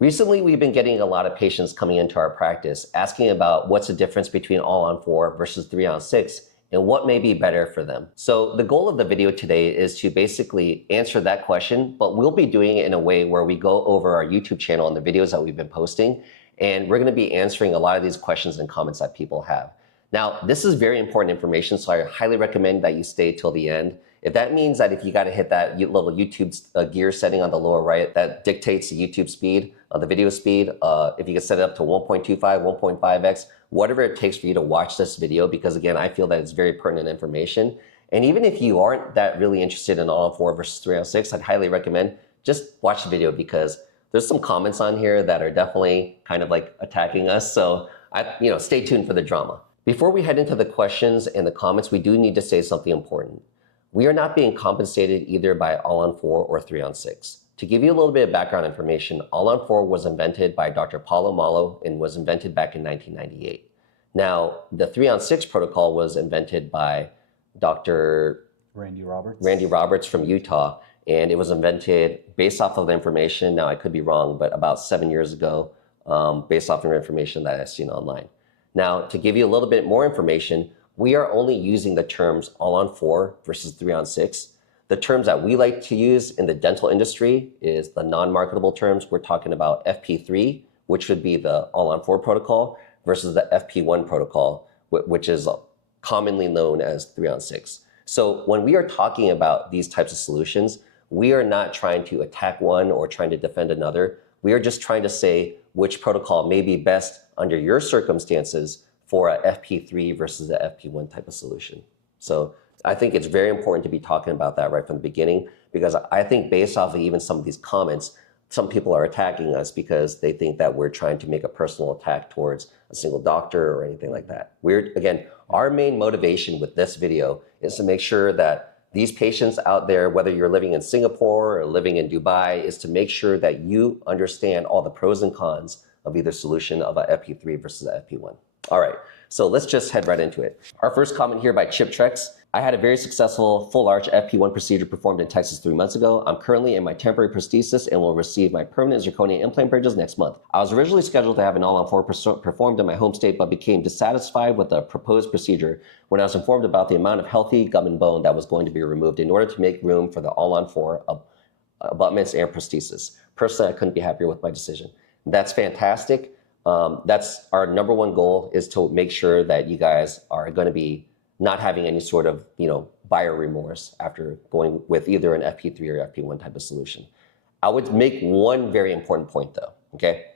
Recently, we've been getting a lot of patients coming into our practice asking about what's the difference between all-on-4 versus 3-on-6 and what may be better for them. So the goal of the video today is to basically answer that question, but we'll be doing it in a way where we go over our YouTube channel and the videos that we've been posting, and we're going to be answering a lot of these questions and comments that people have. Now, this is very important information, so I highly recommend that you stay till the end. If that means that if you got to hit that little YouTube gear setting on the lower right that dictates the YouTube speed, the video speed, if you can set it up to 1.25, 1.5x, whatever it takes for you to watch this video, because again, I feel that it's very pertinent information. And even if you aren't that really interested in all-on-4 versus 3-on-6, I'd highly recommend just watch the video, because there's some comments on here that are definitely kind of like attacking us. So stay tuned for the drama. Before we head into the questions and the comments, we do need to say something important. We are not being compensated either by all-on-4 or 3-on-6. To give you a little bit of background information, all-on-4 was invented by Dr. Paulo Malo and was invented back in 1998. Now, the 3-on-6 protocol was invented by Dr. Randy Roberts from Utah, and it was invented based off of information, now I could be wrong, but about 7 years ago, based off of information that I've seen online. Now, to give you a little bit more information, we are only using the terms all-on-4 versus 3-on-6. The terms that we like to use in the dental industry is the non-marketable terms. We're talking about FP3, which would be the all-on-4 protocol, versus the FP1 protocol, which is commonly known as 3-on-6. So when we are talking about these types of solutions, we are not trying to attack one or trying to defend another. We are just trying to say which protocol may be best under your circumstances for a FP3 versus a FP1 type of solution. So I think it's very important to be talking about that right from the beginning, because I think based off of even some of these comments, some people are attacking us because they think that we're trying to make a personal attack towards a single doctor or anything like that. Again, our main motivation with this video is to make sure that these patients out there, whether you're living in Singapore or living in Dubai, is to make sure that you understand all the pros and cons of either solution of a FP3 versus a FP1. All right, so let's just head right into it. Our first comment here by Chip Trex. I had a very successful full arch FP1 procedure performed in Texas 3 months ago. I'm currently in my temporary prosthesis and will receive my permanent zirconia implant bridges next month. I was originally scheduled to have an all-on-4 performed in my home state, but became dissatisfied with the proposed procedure when I was informed about the amount of healthy gum and bone that was going to be removed in order to make room for the all-on-4 abutments and prosthesis. Personally, I couldn't be happier with my decision. That's fantastic. That's our number one goal, is to make sure that you guys are going to be not having any sort of, buyer remorse after going with either an FP3 or FP1 type of solution. I would make one very important point though, okay?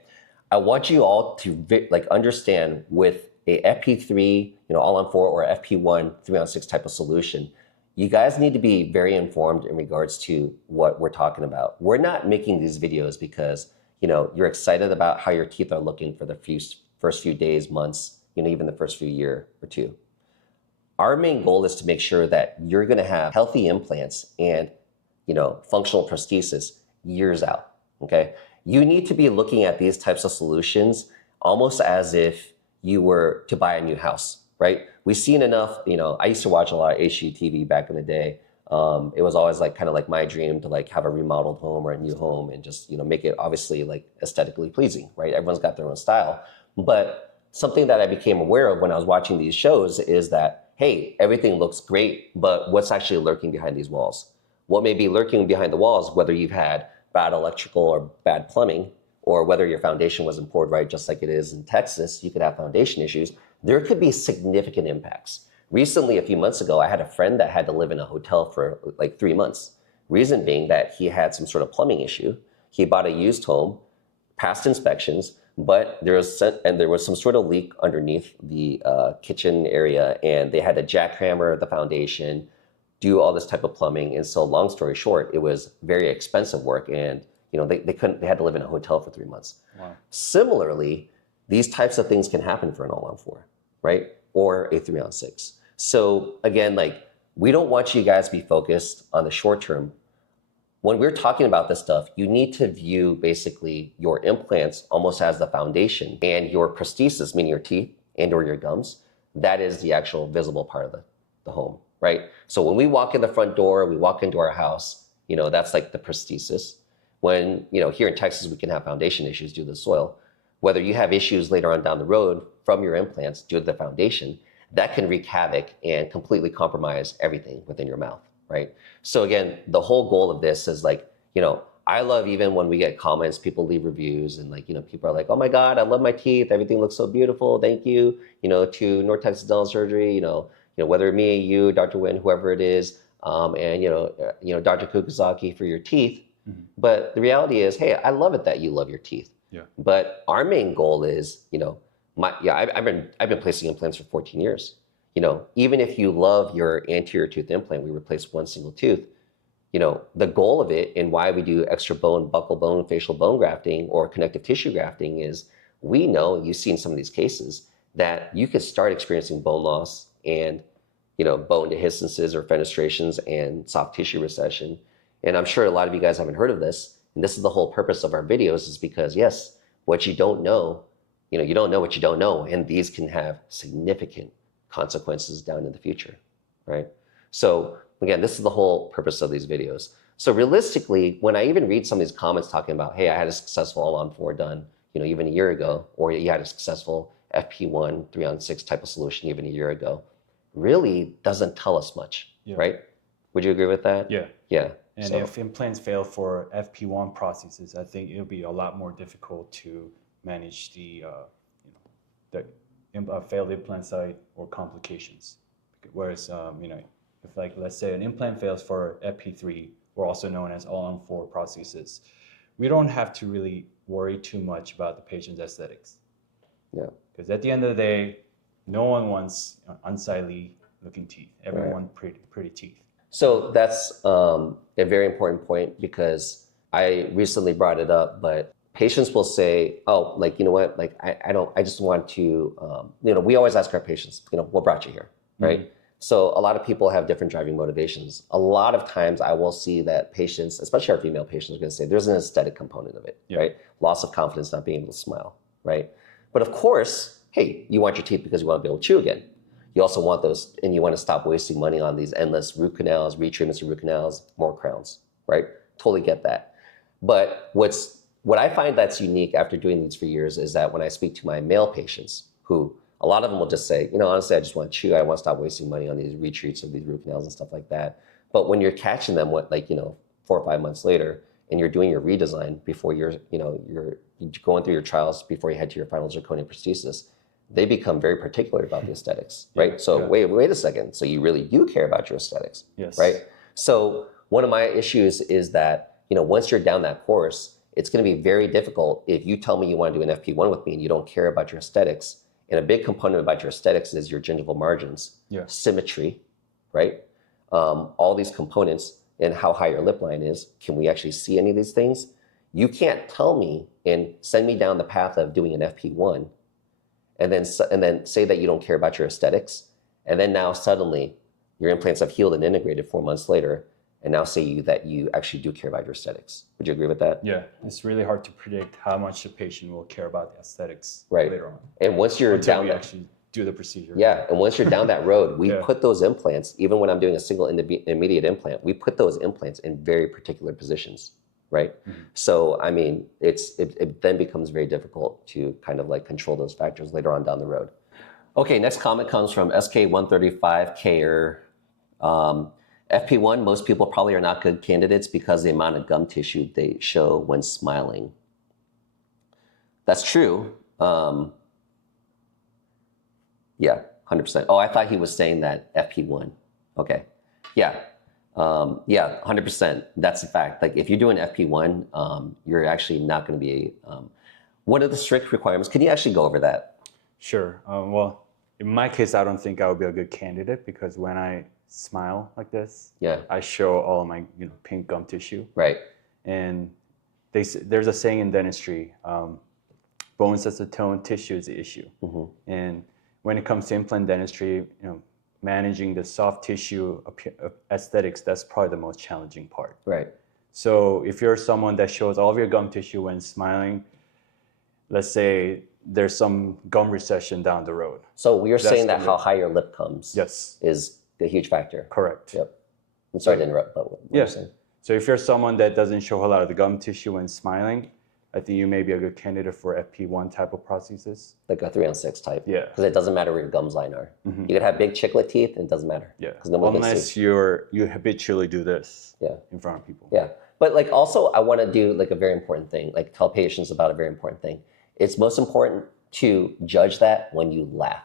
I want you all to understand with a FP3, all-on-4 or FP1 3-on-6 type of solution, you guys need to be very informed in regards to what we're talking about. We're not making these videos because, you're excited about how your teeth are looking for the first few days, months, even the first few year or two. Our main goal is to make sure that you're going to have healthy implants and, functional prosthesis years out, okay? You need to be looking at these types of solutions almost as if you were to buy a new house, right? We've seen enough, I used to watch a lot of HGTV back in the day. It was always kind of my dream to have a remodeled home or a new home and just, make it obviously aesthetically pleasing, right? Everyone's got their own style. But something that I became aware of when I was watching these shows is that, hey, everything looks great, but what's actually lurking behind these walls? What may be lurking behind the walls, whether you've had bad electrical or bad plumbing, or whether your foundation wasn't poured right, just like it is in Texas, you could have foundation issues. There could be significant impacts. Recently, a few months ago, I had a friend that had to live in a hotel for 3 months. Reason being that he had some sort of plumbing issue. He bought a used home, passed inspections, but there was some sort of leak underneath the kitchen area, and they had to jackhammer the foundation, do all this type of plumbing. And so long story short, it was very expensive work, and they had to live in a hotel for 3 months. Wow. Similarly, these types of things can happen for an all-on-4, right? Or a 3-on-6. So again, we don't want you guys to be focused on the short term. When we're talking about this stuff, you need to view basically your implants almost as the foundation, and your prosthesis, meaning your teeth and or your gums, that is the actual visible part of the home, right? So when we walk in the front door, we walk into our house, that's the prosthesis. when, here in Texas, we can have foundation issues due to the soil. Whether you have issues later on down the road from your implants due to the foundation, that can wreak havoc and completely compromise everything within your mouth, right? So again, the whole goal of this is like, I love even when we get comments, people leave reviews and like, people are like, oh my God, I love my teeth. Everything looks so beautiful. Thank you, to North Texas Dental Surgery, whether me, you, Dr. Nguyen, whoever it is, and, Dr. Kukuzaki for your teeth. Mm-hmm. But the reality is, hey, I love it that you love your teeth. Yeah. But our main goal is, I've been placing implants for 14 years. Even if you love your anterior tooth implant, we replace one single tooth. The goal of it and why we do extra bone, buccal bone, facial bone grafting or connective tissue grafting is we know, you see in some of these cases, that you could start experiencing bone loss and, bone dehiscences or fenestrations and soft tissue recession. And I'm sure a lot of you guys haven't heard of this. And this is the whole purpose of our videos is because, yes, what you don't know, you don't know what you don't know. And these can have significant consequences down in the future, right? So again, this is the whole purpose of these videos. So realistically, when I even read some of these comments talking about, hey, I had a successful all-on-4 done, even a year ago, or you had a successful FP1 3-on-6 type of solution even a year ago, really doesn't tell us much, right? Would you agree with that? Yeah. Yeah. And if implants fail for FP1 prostheses, I think it'll be a lot more difficult to manage the failed implant site or complications. Whereas, if like, let's say an implant fails for FP3, or also known as all-on-4 prosthesis, we don't have to really worry too much about the patient's aesthetics. Yeah. Because at the end of the day, no one wants unsightly looking teeth. Everyone pretty teeth. So that's a very important point because I recently brought it up, but patients will say, oh, like, you know what, like, I just want to, we always ask our patients, what brought you here, right? Mm-hmm. So a lot of people have different driving motivations. A lot of times I will see that patients, especially our female patients, are going to say there's an aesthetic component of it, right? Loss of confidence, not being able to smile, right? But of course, hey, you want your teeth because you want to be able to chew again. You also want those, and you want to stop wasting money on these endless root canals, retreatments of root canals, more crowns, right? Totally get that. But what I find that's unique after doing these for years is that when I speak to my male patients, who a lot of them will just say, honestly, I just want to chew. I want to stop wasting money on these retreats of these root canals and stuff like that. But when you're catching them, 4 or 5 months later, and you're doing your redesign before you're going through your trials before you head to your final zirconia prosthesis, they become very particular about the aesthetics, right? So wait a second. So you really do care about your aesthetics, right? So one of my issues is that, once you're down that course, it's going to be very difficult if you tell me you want to do an FP1 with me and you don't care about your aesthetics. And a big component about your aesthetics is your gingival margins, symmetry, right? All these components and how high your lip line is. Can we actually see any of these things? You can't tell me and send me down the path of doing an FP1 and then say that you don't care about your aesthetics. And then now suddenly your implants have healed and integrated 4 months later, and now say that you actually do care about your aesthetics. Would you agree with that? Yeah, it's really hard to predict how much the patient will care about the aesthetics later on. And once you're down that, actually do the procedure. Yeah, and once you're down that road, we put those implants, even when I'm doing a single immediate implant, we put those implants in very particular positions, right? Mm-hmm. So, I mean, it then becomes very difficult to kind of like control those factors later on down the road. Okay, next comment comes from SK135K. FP1, most people probably are not good candidates because of the amount of gum tissue they show when smiling. That's true. Yeah, 100%. Oh, I thought he was saying that FP1. Okay. Yeah. 100%. That's a fact. Like if you're doing FP1, you're actually not going to be, what are the strict requirements? Can you actually go over that? Sure. Well, in my case, I don't think I would be a good candidate because when I smile like this, I show all of my pink gum tissue. Right. And there's a saying in dentistry, bone sets the tone, tissue is the issue. Mm-hmm. And when it comes to implant dentistry, managing the soft tissue aesthetics, that's probably the most challenging part. Right. So if you're someone that shows all of your gum tissue when smiling, let's say there's some gum recession down the road. So we are saying that how high your lip comes is a huge factor. Correct. Yep. I'm sorry to interrupt, but what you're saying. So if you're someone that doesn't show a lot of the gum tissue when smiling, I think you may be a good candidate for FP1 type of prosthesis. Like a 3-on-6 type. Yeah. Because it doesn't matter where your gums line are. You could have big chiclet teeth and it doesn't matter. Yeah. No one can Unless see. you habitually do this Yeah. in front of people. Yeah. But like also I want to do like a very important thing, like tell patients about a very important thing. It's most important to judge that when you laugh.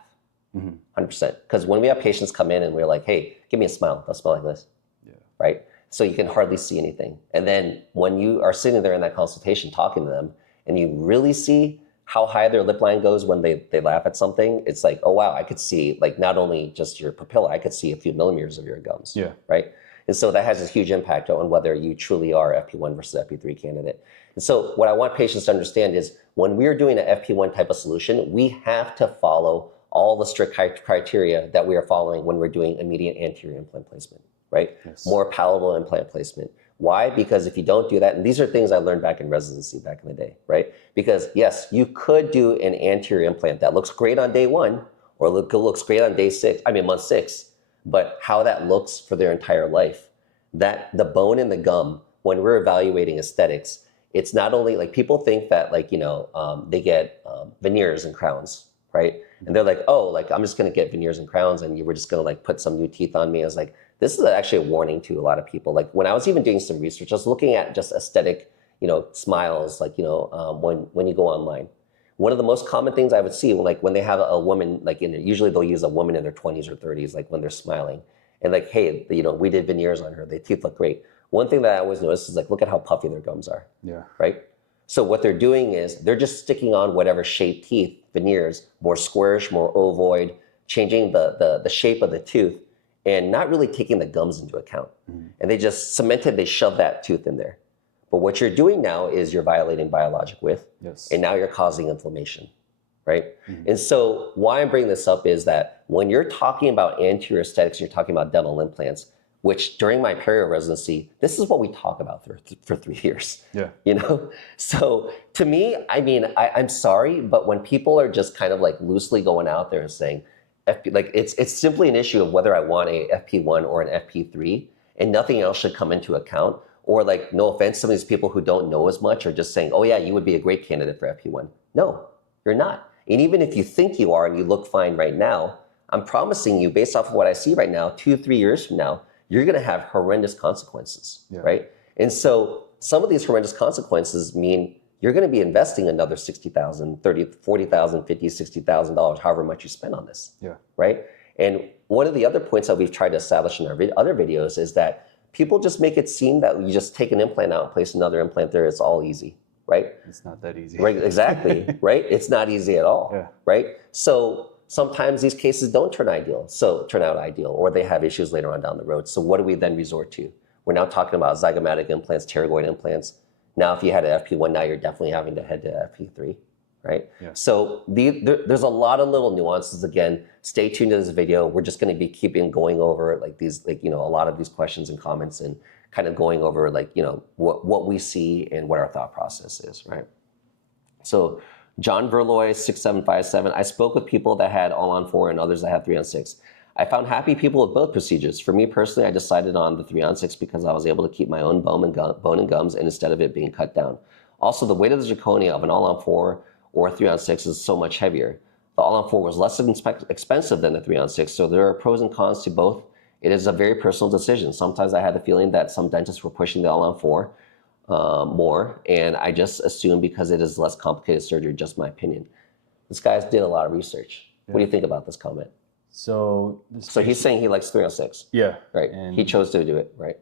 100%. Because when we have patients come in and we're like, hey, give me a smile. They'll smile like this. Yeah. Right? So you can hardly see anything. And then when you are sitting there in that consultation talking to them and you really see how high their lip line goes when they laugh at something, it's like, oh wow, I could see like not only just your papilla, I could see a few millimeters of your gums. Yeah. Right? And so that has a huge impact on whether you truly are FP1 versus FP3 candidate. And so what I want patients to understand is when we're doing an FP1 type of solution, we have to follow all the strict criteria that we are following when we're doing immediate anterior implant placement, right? Yes. More palatable implant placement. Why? Because if you don't do that, and these are things I learned back in residency back in the day, right? Because yes, you could do an anterior implant that looks great on day 1 or looks great on month 6, but how that looks for their entire life, that the bone and the gum, when we're evaluating aesthetics, it's not only like people think that like, they get veneers and crowns, right? And they're like, oh, like I'm just gonna get veneers and crowns and you were just gonna like put some new teeth on me. I was like, this is actually a warning to a lot of people. Like when I was even doing some research, I was looking at just aesthetic, smiles, like, when you go online. One of the most common things I would see, like when they have a woman, like usually they'll use a woman in their 20s or 30s, like when they're smiling. And like, hey, we did veneers on her, their teeth look great. One thing that I always notice is like, look at how puffy their gums are. Yeah. Right? So what they're doing is they're just sticking on whatever shaped teeth, veneers, more squarish, more ovoid, changing the shape of the tooth and not really taking the gums into account. And they shove that tooth in there. But what you're doing now is you're violating biologic width. Yes. And now you're causing inflammation, right? And so why I'm bringing this up is that when you're talking about anterior aesthetics, you're talking about dental implants, which during my perio residency, this is what we talk about for 3 years. Yeah. So to me, I mean, I'm sorry, but when people are just kind of like loosely going out there and saying, like it's simply an issue of whether I want a FP1 or an FP3, and nothing else should come into account. Or like, no offense, some of these people who don't know as much are just saying, oh yeah, you would be a great candidate for FP1. No, you're not. And even if you think you are and you look fine right now, I'm promising you, based off of what I see right now, 2-3 years from now, you're gonna have horrendous consequences, right? And so some of these horrendous consequences mean you're gonna be investing another $60,000, $30,000, $40,000, $50,000, $60,000, however much you spend on this, right? And one of the other points that we've tried to establish in our other videos is that people just make it seem that you just take an implant out and place another implant there, it's all easy, right? It's not that easy. Right, exactly, right? It's not easy at all, right? So sometimes these cases don't turn out ideal, or they have issues later on down the road. So what do we then resort to? We're now talking about zygomatic implants, pterygoid implants. Now, if you had an FP1, now you're definitely having to head to FP3, right? Yeah. So there's a lot of little nuances. Again, stay tuned to this video. We're just going to be keeping going over like these, a lot of these questions and comments, and kind of going over like, what we see and what our thought process is, right? So John Verloy, 6757, I spoke with people that had all-on-4 and others that had 3-on-6. I found happy people with both procedures. For me personally, I decided on the 3-on-6 because I was able to keep my own bone and gums, and instead of it being cut down. Also, the weight of the zirconia of an all-on-4 or 3-on-6 is so much heavier. The all-on-4 was less expensive than the 3-on-6, so there are pros and cons to both. It is a very personal decision. Sometimes I had the feeling that some dentists were pushing the all-on-4 more, and I just assumed because it is less complicated surgery, just my opinion. This guy did a lot of research. What do you think about this comment? So he's saying he likes 3-on-6. Yeah. Right. And he chose to do it, right?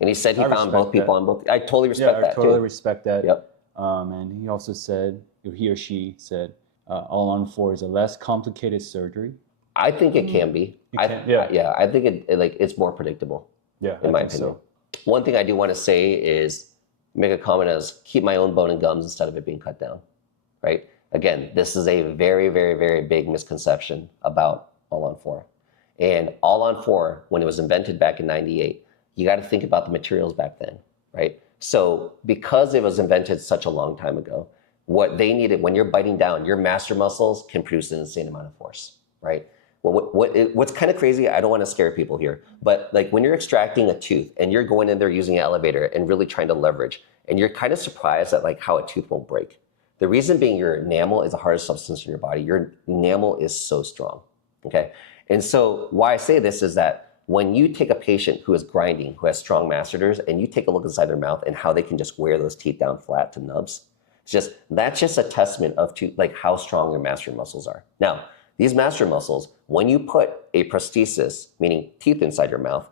And he said he found both people on both. I totally respect that too. I totally respect that. Yep. And he also said, he or she said, all-on-4 is a less complicated surgery. I think it can be. I think it's more predictable. Yeah, in my opinion. So. One thing I do want to say is make a comment as keep my own bone and gums instead of it being cut down, right? Again, this is a very, very, very big misconception about all-on-4. And all-on-4, when it was invented back in '98, you got to think about the materials back then, right? So because it was invented such a long time ago, what they needed, when you're biting down, your master muscles can produce an insane amount of force, right? What's kind of crazy, I don't want to scare people here, but like when you're extracting a tooth and you're going in there using an elevator and really trying to leverage, and you're kind of surprised at like how a tooth won't break. The reason being your enamel is the hardest substance in your body. Your enamel is so strong, okay? And so why I say this is that when you take a patient who is grinding, who has strong masseters, and you take a look inside their mouth and how they can just wear those teeth down flat to nubs, that's just a testament of like how strong your masseter muscles are. Now, these masseter muscles, when you put a prosthesis, meaning teeth inside your mouth,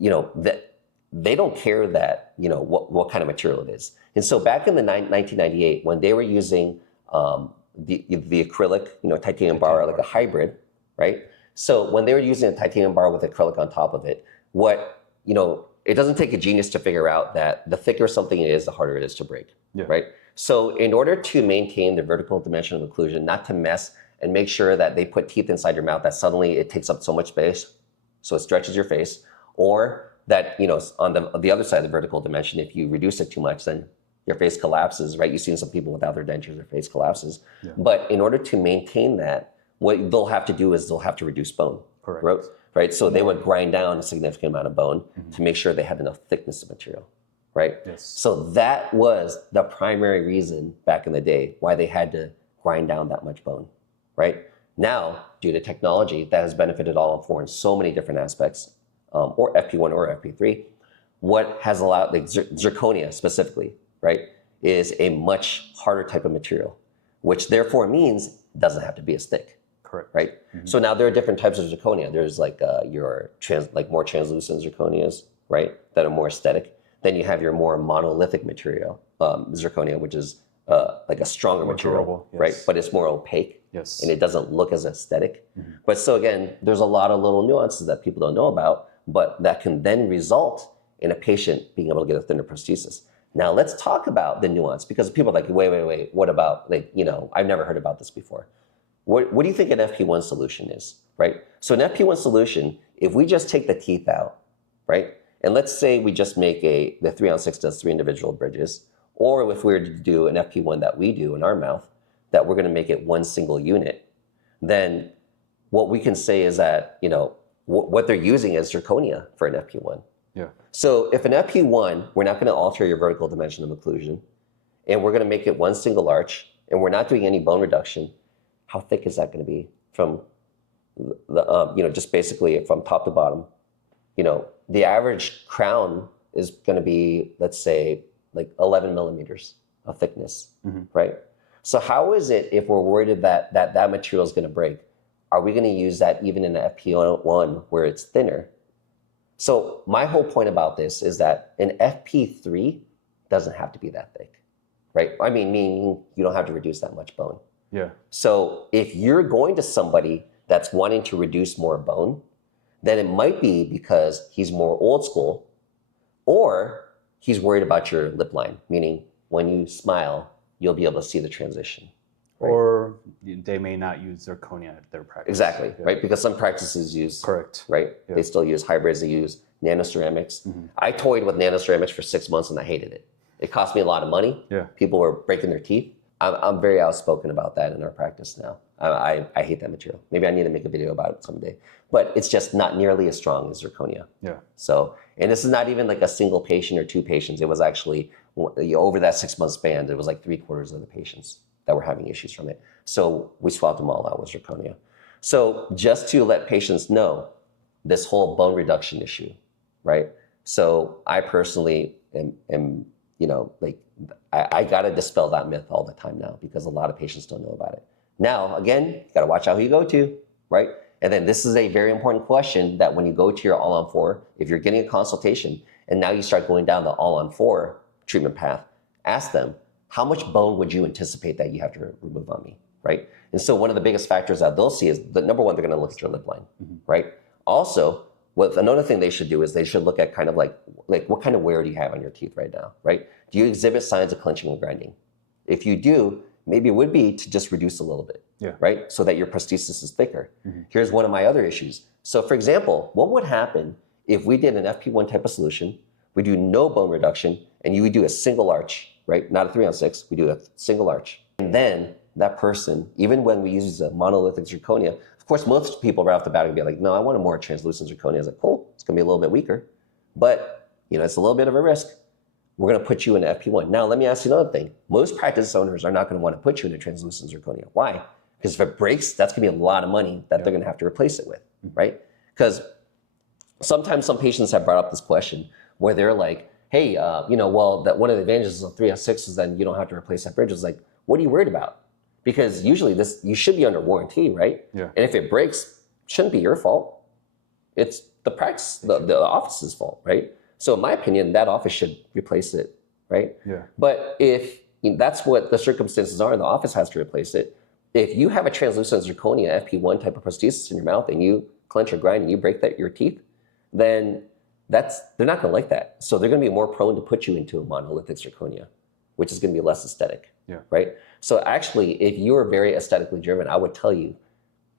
that they don't care that, what kind of material it is. And so back in the 1998, when they were using the acrylic, titanium bar, like a hybrid, right? So when they were using a titanium bar with acrylic on top of it, it doesn't take a genius to figure out that the thicker something is, the harder it is to break, right? So in order to maintain the vertical dimension of occlusion, not to mess and make sure that they put teeth inside your mouth that suddenly it takes up so much space, so it stretches your face, or that, on the other side of the vertical dimension, if you reduce it too much, then your face collapses, right? You've seen some people without their dentures, their face collapses. Yeah. But in order to maintain that, what they'll have to do is they'll have to reduce bone. Correct. Right? So they would grind down a significant amount of bone to make sure they had enough thickness of material, right? Yes. So that was the primary reason back in the day why they had to grind down that much bone, right? Now, due to technology that has benefited All-on-4 in so many different aspects, or FP1 or FP3, what has allowed, like zirconia specifically, right, is a much harder type of material, which therefore means it doesn't have to be as thick. Correct. Right. So now there are different types of zirconia. There's like more translucent zirconias, right, that are more aesthetic. Then you have your more monolithic material, zirconia, which is like a stronger more material, durable, yes. right? But it's more opaque. Yes. And it doesn't look as aesthetic. But so again, there's a lot of little nuances that people don't know about, but that can then result in a patient being able to get a thinner prosthesis. Now let's talk about the nuance, because people are like, wait, what about, I've never heard about this before. What do you think an FP1 solution is, right? So an FP1 solution, if we just take the teeth out, right? And let's say we just make the 3-on-6 does 3 individual bridges, or if we were to do an FP1 that we do in our mouth, that we're gonna make it one single unit, then what we can say is that, what they're using is zirconia for an FP1. Yeah. So if an FP1, we're not gonna alter your vertical dimension of occlusion, and we're gonna make it one single arch, and we're not doing any bone reduction, how thick is that going to be from just basically from top to bottom? The average crown is going to be, let's say, like 11 millimeters of thickness, right? So how is it if we're worried that material is going to break? Are we going to use that even in an FP1 where it's thinner? So my whole point about this is that an FP3 doesn't have to be that thick, right? I mean, meaning you don't have to reduce that much bone. Yeah. So if you're going to somebody that's wanting to reduce more bone, then it might be because he's more old school, or he's worried about your lip line, meaning when you smile, you'll be able to see the transition. Right? Or they may not use zirconia at their practice. Exactly, right? Because some practices use, correct, right? Yeah. They still use hybrids, they use nanoceramics. I toyed with nanoceramics for 6 months and I hated it. It cost me a lot of money. Yeah. People were breaking their teeth. I'm very outspoken about that in our practice now. I hate that material. Maybe I need to make a video about it someday. But it's just not nearly as strong as zirconia. Yeah. So, and this is not even like a single patient or 2 patients. It was actually, over that 6-month span, it was like 3/4 of the patients that were having issues from it. So we swapped them all out with zirconia. So just to let patients know this whole bone reduction issue, right? So I personally am I got to dispel that myth all the time now, because a lot of patients don't know about it. Now, again, you got to watch out who you go to, right? And then this is a very important question that when you go to your All-on-4, if you're getting a consultation and now you start going down the All-on-4 treatment path, ask them, how much bone would you anticipate that you have to remove on me, right? And so one of the biggest factors that they'll see is, number one, they're going to look at your lip line, right? Also, another thing they should do is they should look at kind of like what kind of wear do you have on your teeth right now, right? Do you exhibit signs of clenching and grinding? If you do, maybe it would be to just reduce a little bit, right? So that your prosthesis is thicker. Here's one of my other issues. So for example, what would happen if we did an FP1 type of solution, we do no bone reduction, and you would do a single arch, right? Not a 3-on-6, we do a single arch. And then that person, even when we use a monolithic zirconia, Of course, most people right off the bat are gonna be like, no, I want a more translucent zirconia. I was like, cool, it's gonna be a little bit weaker, but it's a little bit of a risk. We're gonna put you in an FP1. Now, let me ask you another thing. Most practice owners are not gonna wanna put you in a translucent zirconia. Why? Because if it breaks, that's gonna be a lot of money that they're gonna have to replace it with, right? Because sometimes some patients have brought up this question where they're like, hey, well, that one of the advantages of 306 is then you don't have to replace that bridge. It's like, what are you worried about? Because usually you should be under warranty, right? Yeah. And if it breaks, it shouldn't be your fault. It's the practice, the office's fault, right? So in my opinion, that office should replace it, right? Yeah. But if that's what the circumstances are, and the office has to replace it, if you have a translucent zirconia FP1 type of prosthesis in your mouth and you clench or grind and you break your teeth, then they're not going to like that. So they're going to be more prone to put you into a monolithic zirconia, which is going to be less aesthetic, right? So actually, if you are very aesthetically driven, I would tell you,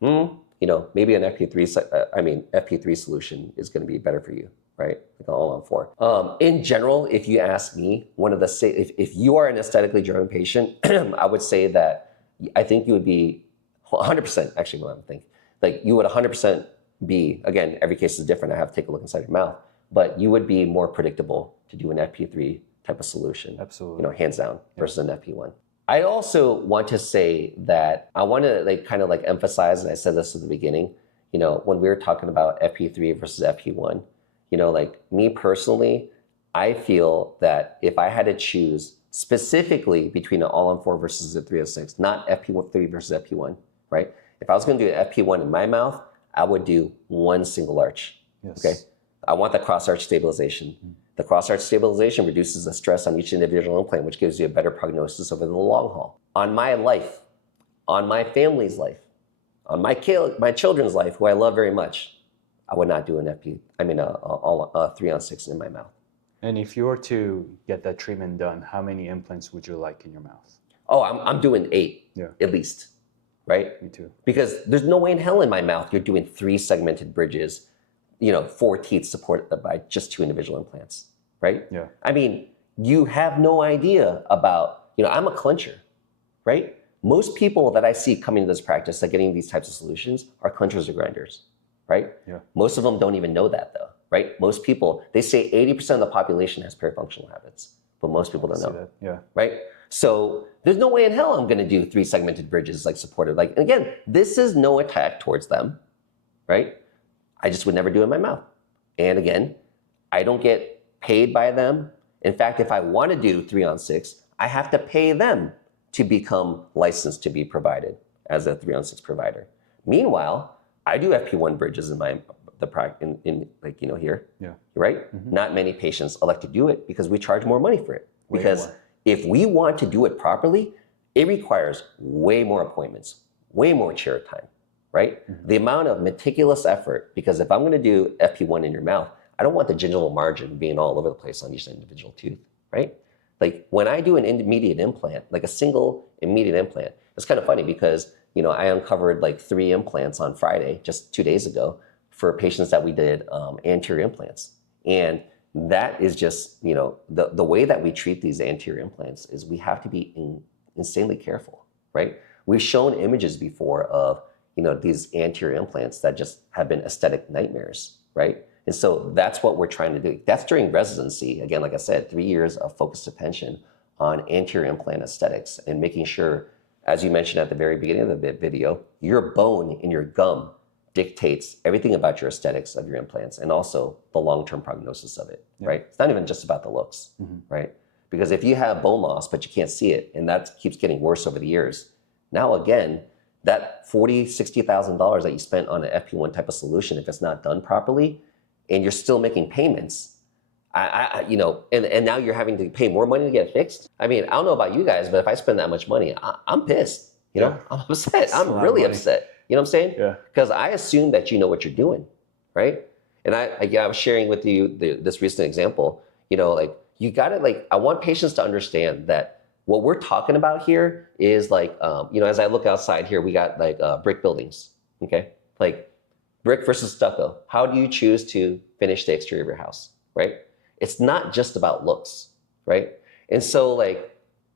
maybe an FP3 solution is going to be better for you, right? Like an all-on-4. In general, if you ask me, if you are an aesthetically driven patient, I would say that I think you would be 100%, actually, what I'm thinking, like you would 100% be, again, every case is different. I have to take a look inside your mouth, but you would be more predictable to do an FP3 type of solution. Absolutely. Hands down, versus an FP1. I also want to say that I want to emphasize, and I said this at the beginning, when we were talking about FP3 versus FP1, me personally, I feel that if I had to choose specifically between an all-on-4 versus a 306, not FP3 versus FP1, right? If I was going to do an FP1 in my mouth, I would do one single arch. Yes. Okay. I want the cross arch stabilization. The cross arch stabilization reduces the stress on each individual implant, which gives you a better prognosis over the long haul. On my life, on my family's life, on my children's life, who I love very much, I would not do a 3-on-6 in my mouth. And if you were to get that treatment done, how many implants would you like in your mouth? Oh, I'm doing 8 at least, right? Me too. Because there's no way in hell in my mouth you're doing 3 segmented bridges, 4 teeth supported by just 2 individual implants, right? Yeah. I mean, you have no idea about, I'm a clencher, right? Most people that I see coming to this practice that getting these types of solutions are clenchers or grinders, right? Yeah. Most of them don't even know that though, right? Most people, they say 80% of the population has perifunctional habits, but most people don't know. That. Yeah. Right? So there's no way in hell I'm gonna do 3 segmented bridges like supported. Like, again, this is no attack towards them, right? I just would never do it in my mouth. And again, I don't get paid by them. In fact, if I want to do 3-on-6, I have to pay them to become licensed to be provided as a 3-on-6 provider. Meanwhile, I do FP1 bridges in here. Yeah. Right? Mm-hmm. Not many patients elect to do it because we charge more money for it. Because if we want to do it properly, it requires way more appointments, way more chair time. Right? Mm-hmm. The amount of meticulous effort, because if I'm going to do FP1 in your mouth, I don't want the gingival margin being all over the place on each individual tooth, right? Like when I do an immediate implant, like a single immediate implant, it's kind of funny because, I uncovered like 3 implants on Friday, just 2 days ago, for patients that we did anterior implants. And that is just, the way that we treat these anterior implants is we have to be insanely careful, right? We've shown images before of these anterior implants that just have been aesthetic nightmares, right? And so that's what we're trying to do. That's during residency. Again, like I said, 3 years of focused attention on anterior implant aesthetics and making sure, as you mentioned at the very beginning of the video, your bone in your gum dictates everything about your aesthetics of your implants and also the long-term prognosis of it, right? It's not even just about the looks, right? Because if you have bone loss, but you can't see it, and that keeps getting worse over the years, now again, that $40,000, $60,000 that you spent on an FP1 type of solution, if it's not done properly, and you're still making payments, and now you're having to pay more money to get it fixed. I mean, I don't know about you guys, but if I spend that much money, I'm pissed. I'm upset. I'm really upset. You know what I'm saying? Yeah. Because I assume that you know what you're doing, right? And I was sharing with you this recent example. You got to I want patients to understand that what we're talking about here is as I look outside here, we got brick buildings, okay? Like brick versus stucco. How do you choose to finish the exterior of your house, right? It's not just about looks, right? And so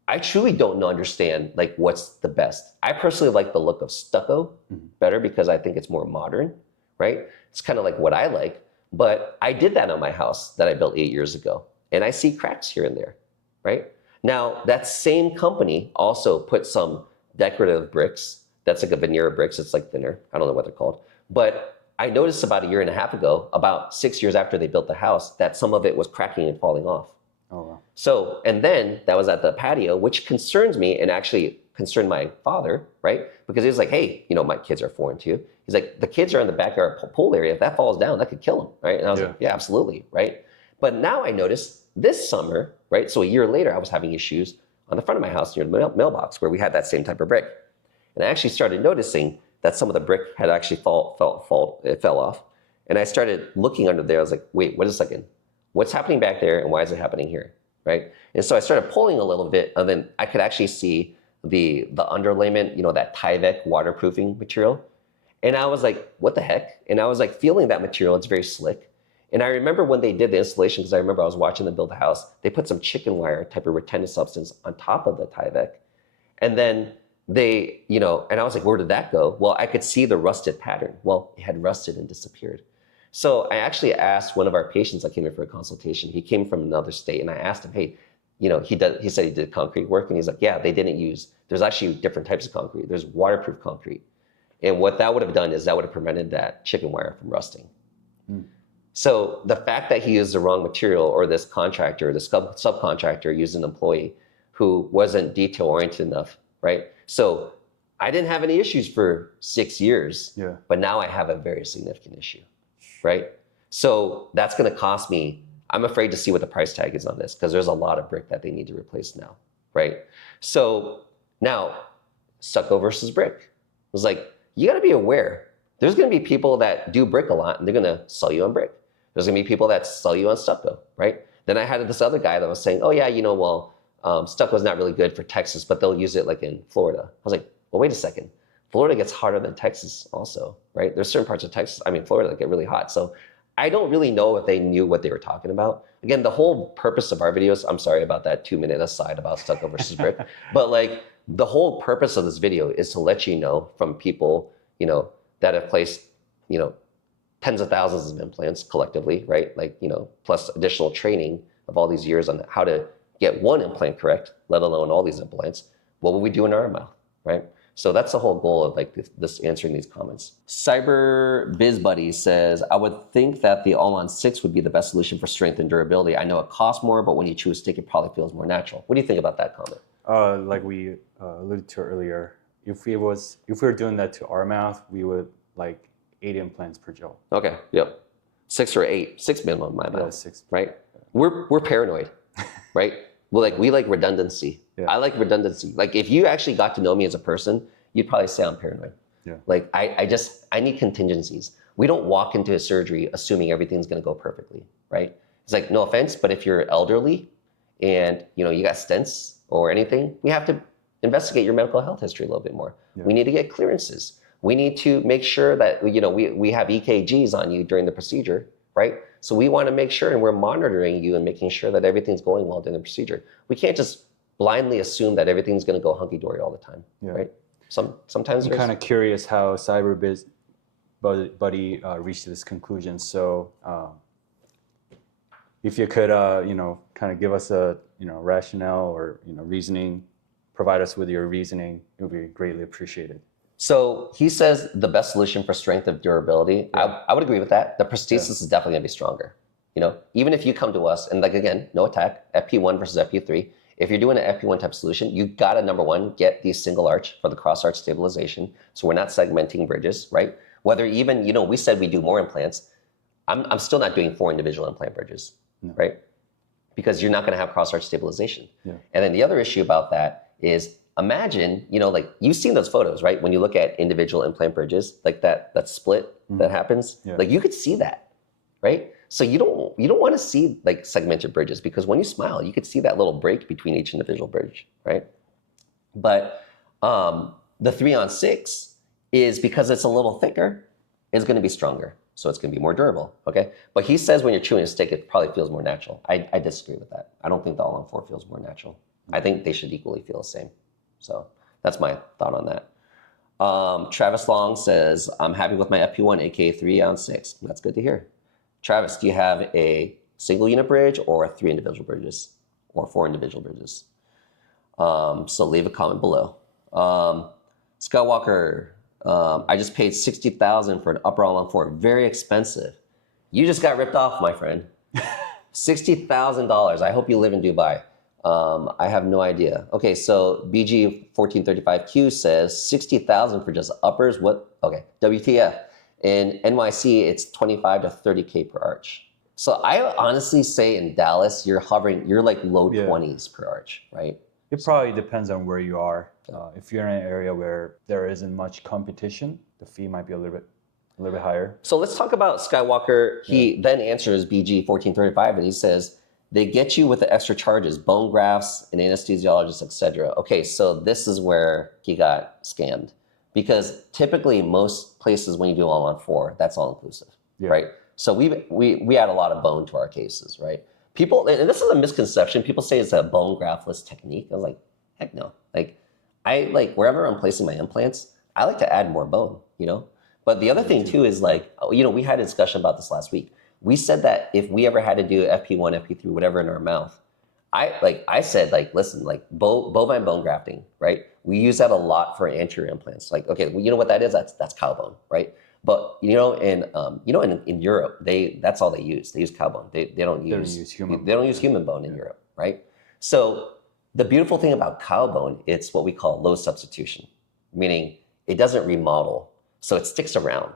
I truly don't understand like what's the best. I personally like the look of stucco better because I think it's more modern, right? It's kind of like what I like. But I did that on my house that I built 8 years ago, and I see cracks here and there, right? Now, that same company also put some decorative bricks. That's like a veneer of bricks. It's like thinner. I don't know what they're called. But I noticed about a year and a half ago, about 6 years after they built the house, that some of it was cracking and falling off. Oh, wow. So, and then that was at the patio, which concerns me and actually concerned my father, right? Because he was like, hey, you know, my kids are 4 and 2. He's like, the kids are in the backyard pool area. If that falls down, that could kill them, right? And I was like, yeah, absolutely, right? But now I noticed this summer, right? So a year later, I was having issues on the front of my house near the mailbox where we had that same type of brick. And I actually started noticing that some of the brick had actually it fell off. And I started looking under there. I was like, wait, wait a second. What's happening back there and why is it happening here, right? And so I started pulling a little bit, and then I could actually see the underlayment, you know, that Tyvek waterproofing material. And I was like, what the heck? And I was like feeling that material, it's very slick. And I remember when they did the installation, because I remember I was watching them build the house, they put some chicken wire type of retentive substance on top of the Tyvek. And then they, you know, and I was like, where did that go? Well, I could see the rusted pattern. Well, it had rusted and disappeared. So I actually asked one of our patients that came in for a consultation. He came from another state, and I asked him, hey, you know, he said he did concrete work, and he's like, yeah, they didn't use, there's actually different types of concrete. There's waterproof concrete. And what that would have done is that would have prevented that chicken wire from rusting. So the fact that he used the wrong material, or this contractor, the subcontractor used an employee who wasn't detail oriented enough, right? So I didn't have any issues for 6 years, but now I have a very significant issue, right? So that's going to cost me, I'm afraid to see what the price tag is on this, because there's a lot of brick that they need to replace now, right? So now, stucco versus brick. It was like, you got to be aware. There's going to be people that do brick a lot, and they're going to sell you on brick. There's going to be people that sell you on stucco, right? Then I had this other guy that was saying, oh yeah, you know, well, stucco is not really good for Texas, but they'll use it like in Florida. I was like, well, wait a second. Florida gets hotter than Texas also, right? There's certain parts of Texas, Florida, that get really hot. So I don't really know if they knew what they were talking about. Again, the whole purpose of our videos, I'm sorry about that 2-minute aside about stucco versus brick, but like the whole purpose of this video is to let you know from people, you know, that have placed, you know, tens of thousands of implants collectively, right? Like, you know, plus additional training of all these years on how to get one implant correct, let alone all these implants. What would we do in our mouth, right? So that's the whole goal of like this answering these comments. Cyber Biz Buddy says, I would think that the All-on-6 would be the best solution for strength and durability. I know it costs more, but when you chew a stick, it probably feels more natural. What do you think about that comment? Like we alluded to earlier, if we were doing that to our mouth, we would like 8 implants per jaw. Okay, yep. 6 or 8, 6 minimum in my mouth, 6. right? We're paranoid, right? We like redundancy. I like redundancy. Like if you actually got to know me as a person, you'd probably say I'm paranoid. Like I need contingencies. We don't walk into a surgery assuming everything's gonna go perfectly, right? It's like, no offense, but if you're elderly and you know you got stents or anything, we have to investigate your medical health history a little bit more. We need to get clearances. We need to make sure that, you know, we have EKGs on you during the procedure, right? So we want to make sure, and we're monitoring you and making sure that everything's going well during the procedure. We can't just blindly assume that everything's going to go hunky-dory all the time, right? Sometimes I'm kind of curious how Cyber Biz Buddy reached this conclusion. So if you could, you know, kind of give us a, you know, rationale or, you know, reasoning, provide us with your reasoning, it would be greatly appreciated. So he says the best solution for strength of durability. I would agree with that. The prosthesis is definitely going to be stronger. You know, even if you come to us and like, again, no attack, FP1 versus FP3. If you're doing an FP1 type solution, you got to, number one, get the single arch for the cross arch stabilization. So we're not segmenting bridges, right? Whether even, you know, we said we do more implants. I'm still not doing 4 individual implant bridges, right? Because you're not going to have cross arch stabilization. And then the other issue about that is, imagine, you know, like you've seen those photos, right? When you look at individual implant bridges, like that split that happens, like you could see that, right? So you don't want to see like segmented bridges, because when you smile, you could see that little break between each individual bridge, right? But the 3-on-6 is, because it's a little thicker, is going to be stronger. So it's going to be more durable, okay? But he says when you're chewing a stick, it probably feels more natural. I disagree with that. I don't think the All-on-4 feels more natural. I think they should equally feel the same. So that's my thought on that. Travis Long says, I'm happy with my FP1 aka 3 on 6. That's good to hear. Travis, do you have a single unit bridge or 3 individual bridges or 4 individual bridges? So leave a comment below. Skywalker, I just paid $60,000 for an upper all-on-4. Very expensive. You just got ripped off, my friend. $60,000. I hope you live in Dubai. I have no idea. Okay, so BG1435Q says $60,000 for just uppers. What? Okay, WTF. In NYC, it's 25 to 30K per arch. So I honestly say in Dallas, you're like low 20s per arch, right? It probably depends on where you are. If you're in an area where there isn't much competition, the fee might be a little bit higher. So let's talk about Skywalker. He then answers BG1435 and he says, they get you with the extra charges, bone grafts, an anesthesiologist, etc. Okay, so this is where he got scammed. Because typically most places when you do all-on-4, that's all-inclusive, right? So we add a lot of bone to our cases, right? People, and this is a misconception, people say it's a bone graftless technique. I was like, heck no. Wherever I'm placing my implants, I like to add more bone, But the other thing too is we had a discussion about this last week. We said that if we ever had to do FP1, FP3, whatever in our mouth, I said, listen, bovine bone grafting, right? We use that a lot for anterior implants. Okay, well, you know what that is? That's cow bone, right? But in Europe, that's all they use. They use cow bone. They don't use human bone in Europe, right? So the beautiful thing about cow bone, it's what we call low substitution, meaning it doesn't remodel, so it sticks around.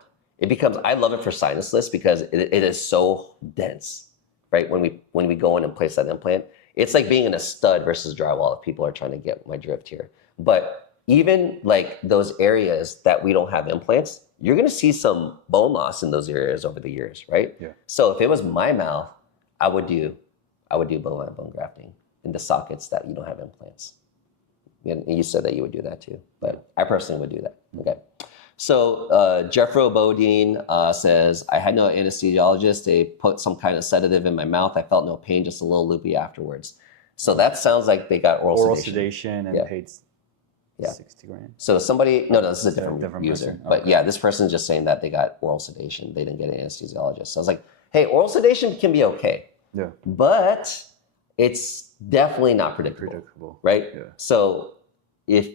I love it for sinus lists because it is so dense, right? When we go in and place that implant, it's like being in a stud versus drywall if people are trying to get my drift here. But even those areas that we don't have implants, you're gonna see some bone loss in those areas over the years, right? Yeah. So if it was my mouth, I would do bovine bone grafting in the sockets that you don't have implants. And you said that you would do that too, but I personally would do that, okay? So Jeffro Bodine says, I had no anesthesiologist. They put some kind of sedative in my mouth. I felt no pain, just a little loopy afterwards. So that sounds like they got oral sedation and paid 60 grand. So somebody, no, this is a different user. Person. But okay. This person's just saying that they got oral sedation. They didn't get an anesthesiologist. So I was like, hey, oral sedation can be okay. Yeah. But it's definitely not predictable. Right? Yeah. So if,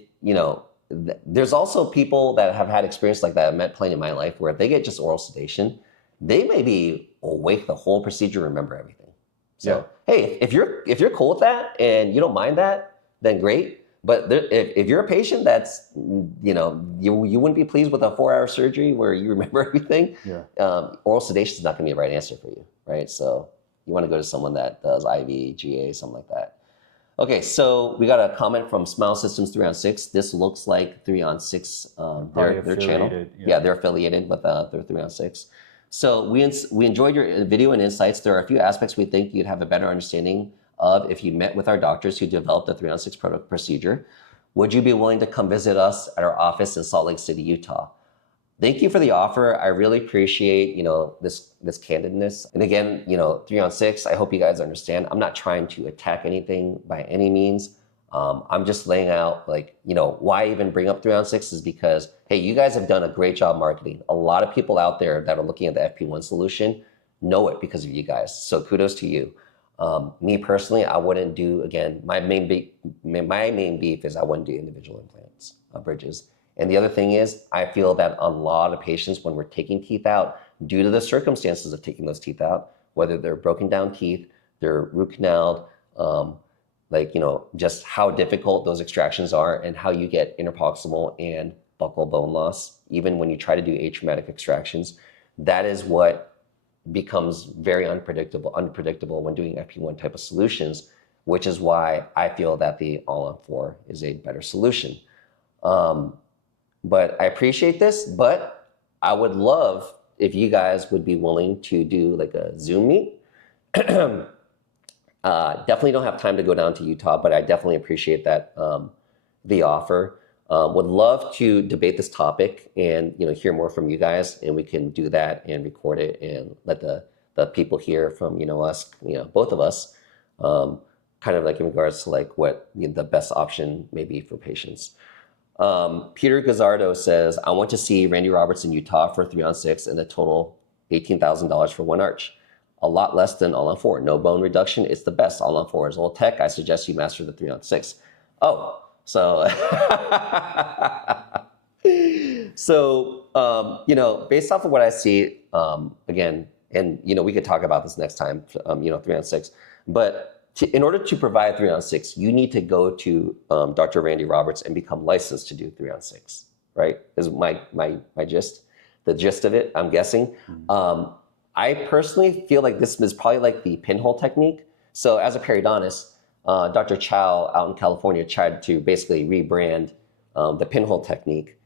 there's also people that have had experience like that I've met plenty in my life where if they get just oral sedation, they may be awake the whole procedure, remember everything. So, hey, if you're cool with that and you don't mind that, then great. But if you're a patient that's, you wouldn't be pleased with a 4-hour surgery where you remember everything, oral sedation is not going to be the right answer for you, right? So you want to go to someone that does IV, GA, something like that. Okay, so we got a comment from Smile Systems 3 on 6. This looks like 3 on 6, their channel. Yeah, they're affiliated with their 3 on 6. So we enjoyed your video and insights. There are a few aspects we think you'd have a better understanding of if you met with our doctors who developed the 3 on 6 procedure. Would you be willing to come visit us at our office in Salt Lake City, Utah? Thank you for the offer. I really appreciate, this candidness. And again, 3 on 6, I hope you guys understand. I'm not trying to attack anything by any means. I'm just laying out why even bring up 3 on 6 is because, hey, you guys have done a great job marketing. A lot of people out there that are looking at the FP1 solution know it because of you guys. So kudos to you. Me personally, I wouldn't do, again, my main beef is I wouldn't do individual implants, bridges. And the other thing is, I feel that a lot of patients, when we're taking teeth out, due to the circumstances of taking those teeth out, whether they're broken down teeth, they're root canaled, just how difficult those extractions are and how you get interproximal and buccal bone loss, even when you try to do atraumatic extractions, that is what becomes very unpredictable when doing FP1 type of solutions, which is why I feel that the all-on-4 is a better solution. But I appreciate this, but I would love if you guys would be willing to do like a Zoom meet. Definitely don't have time to go down to Utah, but I definitely appreciate that, the offer. Would love to debate this topic and hear more from you guys, and we can do that and record it and let the people hear from us, both of us, kind of like in regards to like what the best option may be for patients. Peter Gazzardo says, I want to see Randy Roberts in Utah for 3-on-6 and a total $18,000 for one arch. A lot less than all-on-4. No bone reduction. It's the best. All-on-4 is old tech. I suggest you master the 3-on-6. Oh, so based off of what I see, again, and we could talk about this next time, 3-on-6, but in order to provide 3-on-6, you need to go to Dr. Randy Roberts and become licensed to do 3-on-6, right? Is my gist, the gist of it, I'm guessing. I personally feel like this is probably like the pinhole technique. So as a periodontist, Dr. Chow out in California tried to basically rebrand the pinhole technique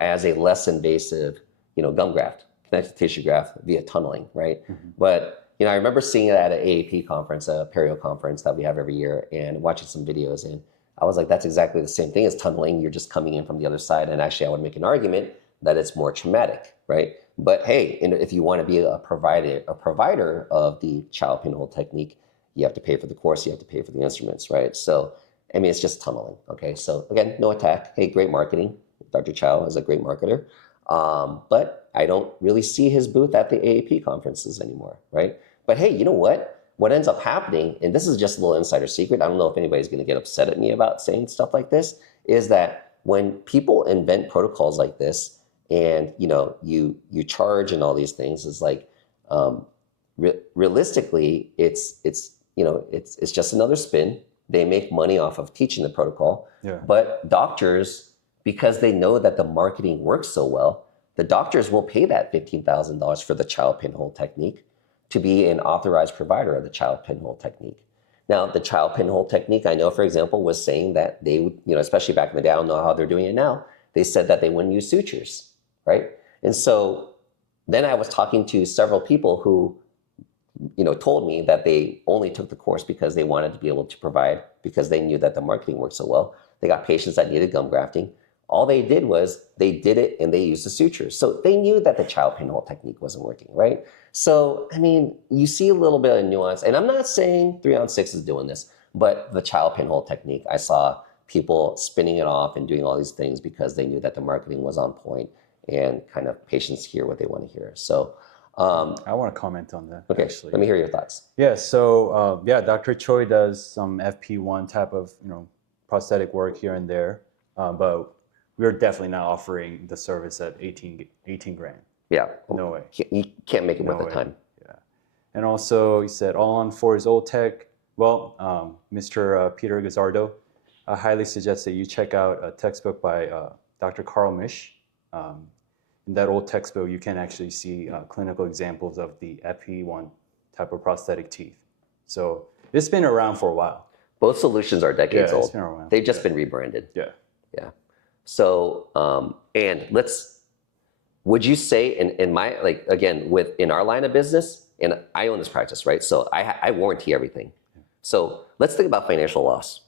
as a less invasive, gum graft, connective tissue graft via tunneling, right? But I remember seeing it at an AAP conference, a perio conference that we have every year, and watching some videos, and I was like, that's exactly the same thing as tunneling. You're just coming in from the other side, and actually I would make an argument that it's more traumatic, right? But hey, if you want to be a provider of the child pinhole technique, you have to pay for the course, you have to pay for the instruments, right? So, I mean, it's just tunneling, okay? So again, no attack. Hey, great marketing. Dr. Chow is a great marketer. But I don't really see his booth at the AAP conferences anymore, right? But hey, you know what? What ends up happening, and this is just a little insider secret, I don't know if anybody's going to get upset at me about saying stuff like this, is that when people invent protocols like this, and you charge and all these things, is like realistically, it's just another spin. They make money off of teaching the protocol, but doctors, because they know that the marketing works so well, the doctors will pay that $15,000 for the child pinhole technique to be an authorized provider of the child pinhole technique. Now, the child pinhole technique, I know, for example, was saying that they would, especially back in the day, I don't know how they're doing it now, they said that they wouldn't use sutures, right? And so then I was talking to several people who, told me that they only took the course because they wanted to be able to provide, because they knew that the marketing worked so well. They got patients that needed gum grafting. All they did was they did it and they used the sutures. So they knew that the child pinhole technique wasn't working, right? So, I mean, you see a little bit of nuance, and I'm not saying 3-on-6 is doing this, but the child pinhole technique, I saw people spinning it off and doing all these things because they knew that the marketing was on point and kind of patients hear what they want to hear. So, I want to comment on that. Okay, actually. Let me hear your thoughts. Yeah, so Dr. Choi does some FP1 type of prosthetic work here and there, but we're definitely not offering the service at 18 grand. Yeah. No way. You can't make it worth the time. Yeah. And also, he said all-on-4 is old tech. Well, Mr. Peter Gazzardo, I highly suggest that you check out a textbook by Dr. Carl Misch. In that old textbook, you can actually see clinical examples of the FP1 type of prosthetic teeth. So it's been around for a while. Both solutions are decades old. It's been around. They've just been rebranded. Yeah. Yeah. So, and would you say in my, again, in our line of business, and I own this practice, right? So I warranty everything. So let's think about financial loss.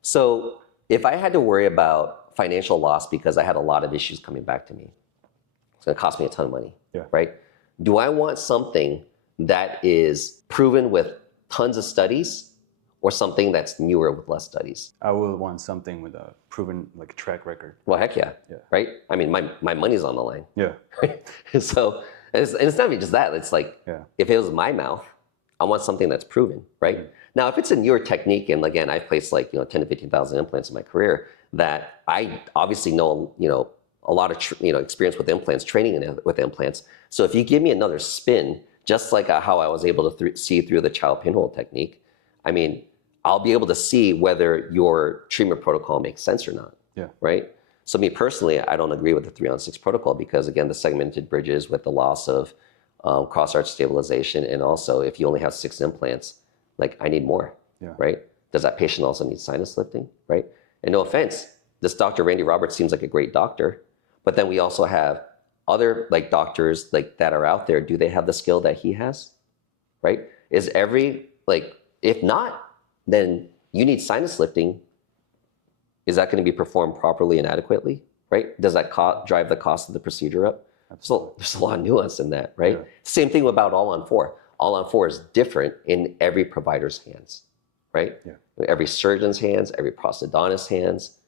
So if I had to worry about financial loss because I had a lot of issues coming back to me, it's going to cost me a ton of money, right? Do I want something that is proven with tons of studies, or something that's newer with less studies? I would want something with a proven track record. Well, heck yeah, right? I mean, my money's on the line. Yeah. Right? So, and it's not even just that. It's like, if it was my mouth, I want something that's proven, right? Now, if it's a newer technique, and again, I've placed 10 to 15,000 implants in my career, that I obviously know, a lot of experience with implants, training with implants. So if you give me another spin, just like how I was able to see through the child pinhole technique, I mean, I'll be able to see whether your treatment protocol makes sense or not, right? So me personally, I don't agree with the 3-on-6 protocol because, again, the segmented bridges with the loss of cross-arch stabilization, and also if you only have 6 implants, I need more, right? Does that patient also need sinus lifting, right? And no offense, this Dr. Randy Roberts seems like a great doctor, but then we also have other doctors that are out there. Do they have the skill that he has, right? Is every, if not, then you need sinus lifting. Is that going to be performed properly and adequately, right? Does that drive the cost of the procedure up? So there's a lot of nuance in that, right? Same thing about all-on-4. All-on-4 is different in every provider's hands, right? Yeah. Every surgeon's hands, every prosthodontist's hands,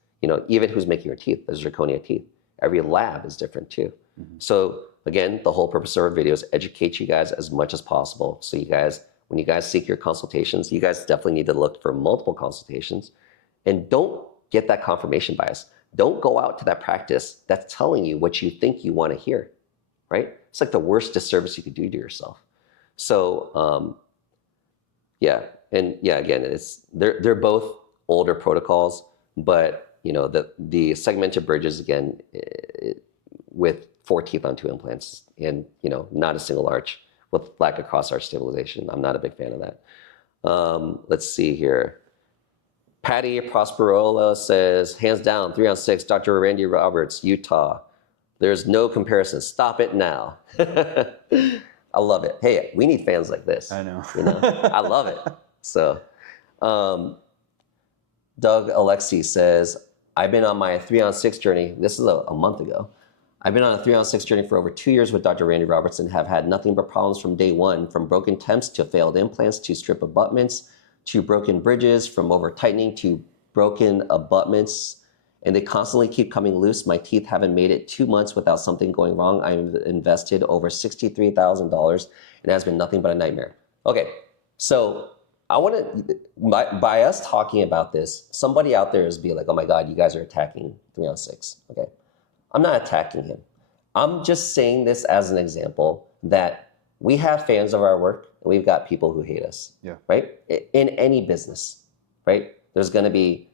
even who's making your teeth, the zirconia teeth. Every lab is different too. So again, the whole purpose of our video is educate you guys as much as possible. So you guys, when you guys seek your consultations, you guys definitely need to look for multiple consultations, and don't get that confirmation bias. Don't go out to that practice that's telling you what you think you want to hear, right? It's like the worst disservice you could do to yourself. So again, they're both older protocols, but the segmented bridges, again, with 4 teeth on 2 implants and not a single arch with lack of cross arch stabilization. I'm not a big fan of that. Let's see here. Patty Prosperola says, hands down, 3-on-6, Dr. Randy Roberts, Utah. There's no comparison. Stop it now. I love it. Hey, we need fans like this. I know. I love it. So, Doug Alexi says, I've been on my 3-on-6 journey. This is a month ago. I've been on a 3-on-6 journey for over 2 years with Dr. Randy Roberts and have had nothing but problems from day one, from broken temps to failed implants to strip abutments to broken bridges, from over tightening to broken abutments. And they constantly keep coming loose. My teeth haven't made it 2 months without something going wrong. I've invested over $63,000 and it has been nothing but a nightmare. Okay, so I want to, by us talking about this, somebody out there is be like, oh my God, you guys are attacking 3-on-6. Okay, I'm not attacking him. I'm just saying this as an example that we have fans of our work and we've got people who hate us, right? In any business, right? There's going to be,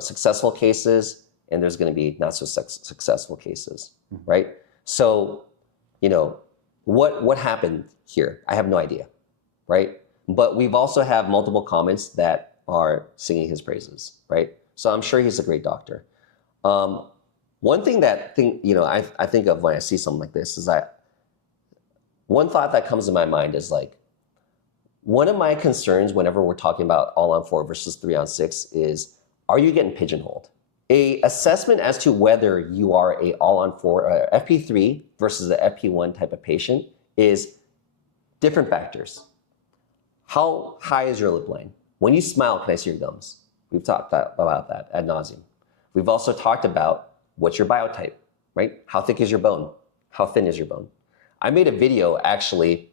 successful cases and there's going to be not so successful cases, right? So, what happened here? I have no idea, right? But we've also have multiple comments that are singing his praises, right? So I'm sure he's a great doctor. One thing that I think of when I see something like this is one thought that comes to my mind is like, one of my concerns whenever we're talking about all-on-4 versus 3-on-6 is, are you getting pigeonholed? A assessment as to whether you are a all-on-4 FP3 versus a FP1 type of patient is different factors. How high is your lip line? When you smile, can I see your gums? We've talked about that ad nauseum. We've also talked about what's your biotype, right? How thick is your bone? How thin is your bone? I made a video, actually.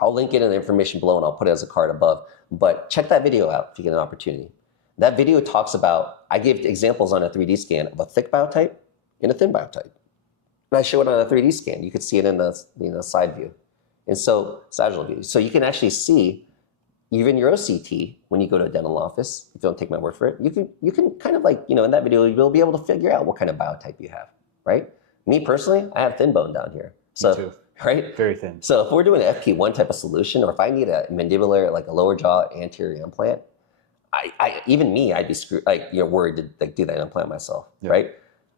I'll link it in the information below and I'll put it as a card above, but check that video out if you get an opportunity. That video talks about, I gave examples on a 3D scan of a thick biotype and a thin biotype. And I show it on a 3D scan. You could see it in the side view. And so, sagittal view. So you can actually see even your OCT when you go to a dental office. If you don't take my word for it, you can kind of like, in that video, you'll be able to figure out what kind of biotype you have, right? Me personally, I have thin bone down here. So, me too. Right? Very thin. So if we're doing an FP1 type of solution, or if I need a mandibular, like a lower jaw anterior implant, I'd be screwed, worried to do that implant myself, right?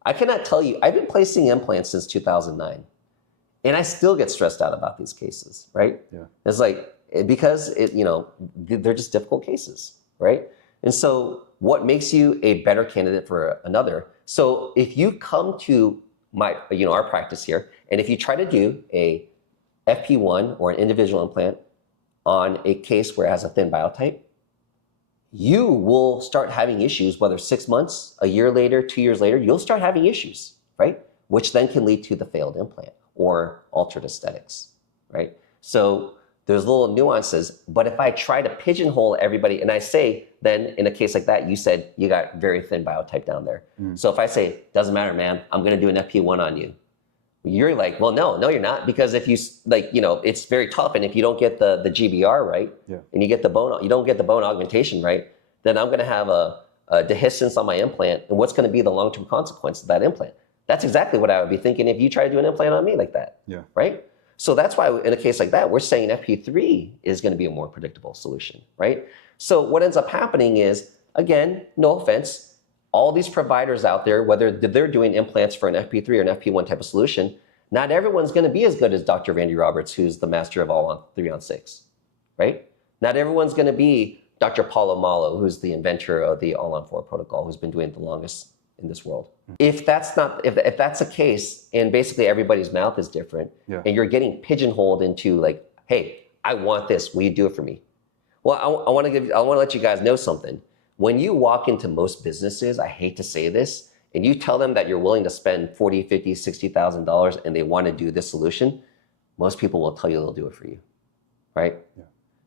I cannot tell you, I've been placing implants since 2009, and I still get stressed out about these cases, right? Yeah. It's like, because they're just difficult cases, right? And so what makes you a better candidate for another? So if you come to our practice here, and if you try to do a FP1 or an individual implant on a case where it has a thin biotype, you will start having issues, whether 6 months, a year later, 2 years later, you'll start having issues, right? Which then can lead to the failed implant or altered aesthetics, right? So there's little nuances, but if I try to pigeonhole everybody, and I say, then in a case like that, you said you got very thin biotype down there. So if I say, doesn't matter, man, I'm gonna do an FP1 on you, you're like, well, no, you're not, because if you it's very tough, and if you don't get the GBR right, and you get you don't get the bone augmentation right, then I'm gonna have a dehiscence on my implant, and what's gonna be the long-term consequence of that implant? That's exactly what I would be thinking if you try to do an implant on me like that, right? So that's why in a case like that, we're saying FP3 is gonna be a more predictable solution, right? So what ends up happening is, again, no offense, all these providers out there, whether they're doing implants for an FP3 or an FP1 type of solution, not everyone's gonna be as good as Dr. Randy Roberts, who's the master of all 3-on-6, right? Not everyone's gonna be Dr. Paulo Malo, who's the inventor of the all-on-4 protocol, who's been doing it the longest in this world. If that's the case, and basically everybody's mouth is different, and you're getting pigeonholed into like, hey, I want this, will you do it for me? Well, I want to let you guys know something. When you walk into most businesses, I hate to say this, and you tell them that you're willing to spend $40, $50, $60,000 and they want to do this solution, most people will tell you they'll do it for you, right? Yeah.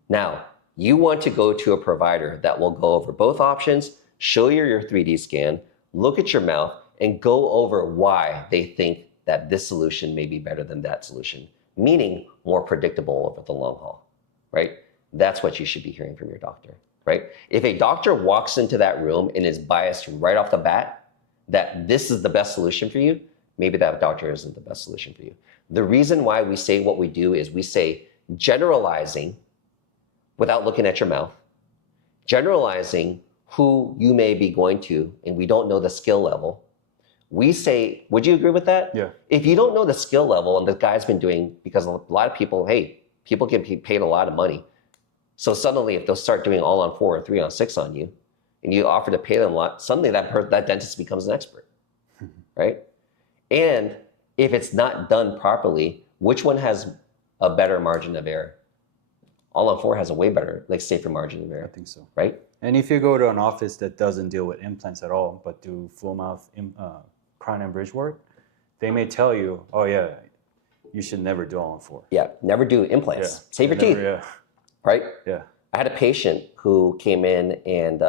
Now, you want to go to a provider that will go over both options, show you your 3D scan, look at your mouth, and go over why they think that this solution may be better than that solution, meaning more predictable over the long haul, right? That's what you should be hearing from your doctor, right? If a doctor walks into that room and is biased right off the bat that this is the best solution for you, maybe that doctor isn't the best solution for you. The reason why we say what we do is we say generalizing without looking at your mouth, generalizing who you may be going to, and we don't know the skill level. We say, would you agree with that? Yeah. If you don't know the skill level, and the guy's been doing, because a lot of people, hey, people get paid a lot of money. So suddenly if they'll start doing all-on-4 or 3-on-6 on you, and you offer to pay them a lot, suddenly that dentist becomes an expert, right? And if it's not done properly, which one has a better margin of error? All-on-4 has a way better, safer margin of error. I think so. Right? And if you go to an office that doesn't deal with implants at all, but do full mouth crown and bridge work, they may tell you, oh yeah, you should never do all-on-4. Yeah, never do implants. Yeah. Save your teeth, Yeah. right? Yeah. I had a patient who came in and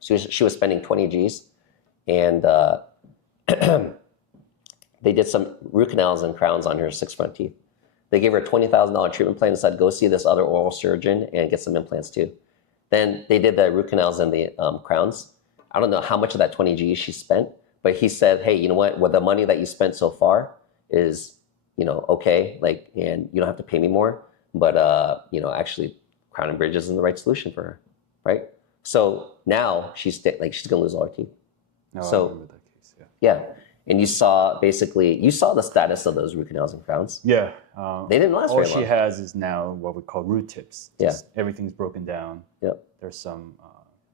she was spending 20 G's and they did some root canals and crowns on her 6 front teeth. They gave her a $20,000 treatment plan and said, go see this other oral surgeon and get some implants too. Then they did the root canals and the crowns. I don't know how much of that 20 G's she spent, but he said, hey, you know what? Well, the money that you spent so far is, okay, and you don't have to pay me more. But, actually, crown and bridge isn't the right solution for her, right? So now she's going to lose all her teeth. No, I So, remember that case. Yeah. yeah. And you saw the status of those root canals and crowns. Yeah. They didn't last all very long. she has is now what we call root tips. Just everything's broken down. Yep. There's some, I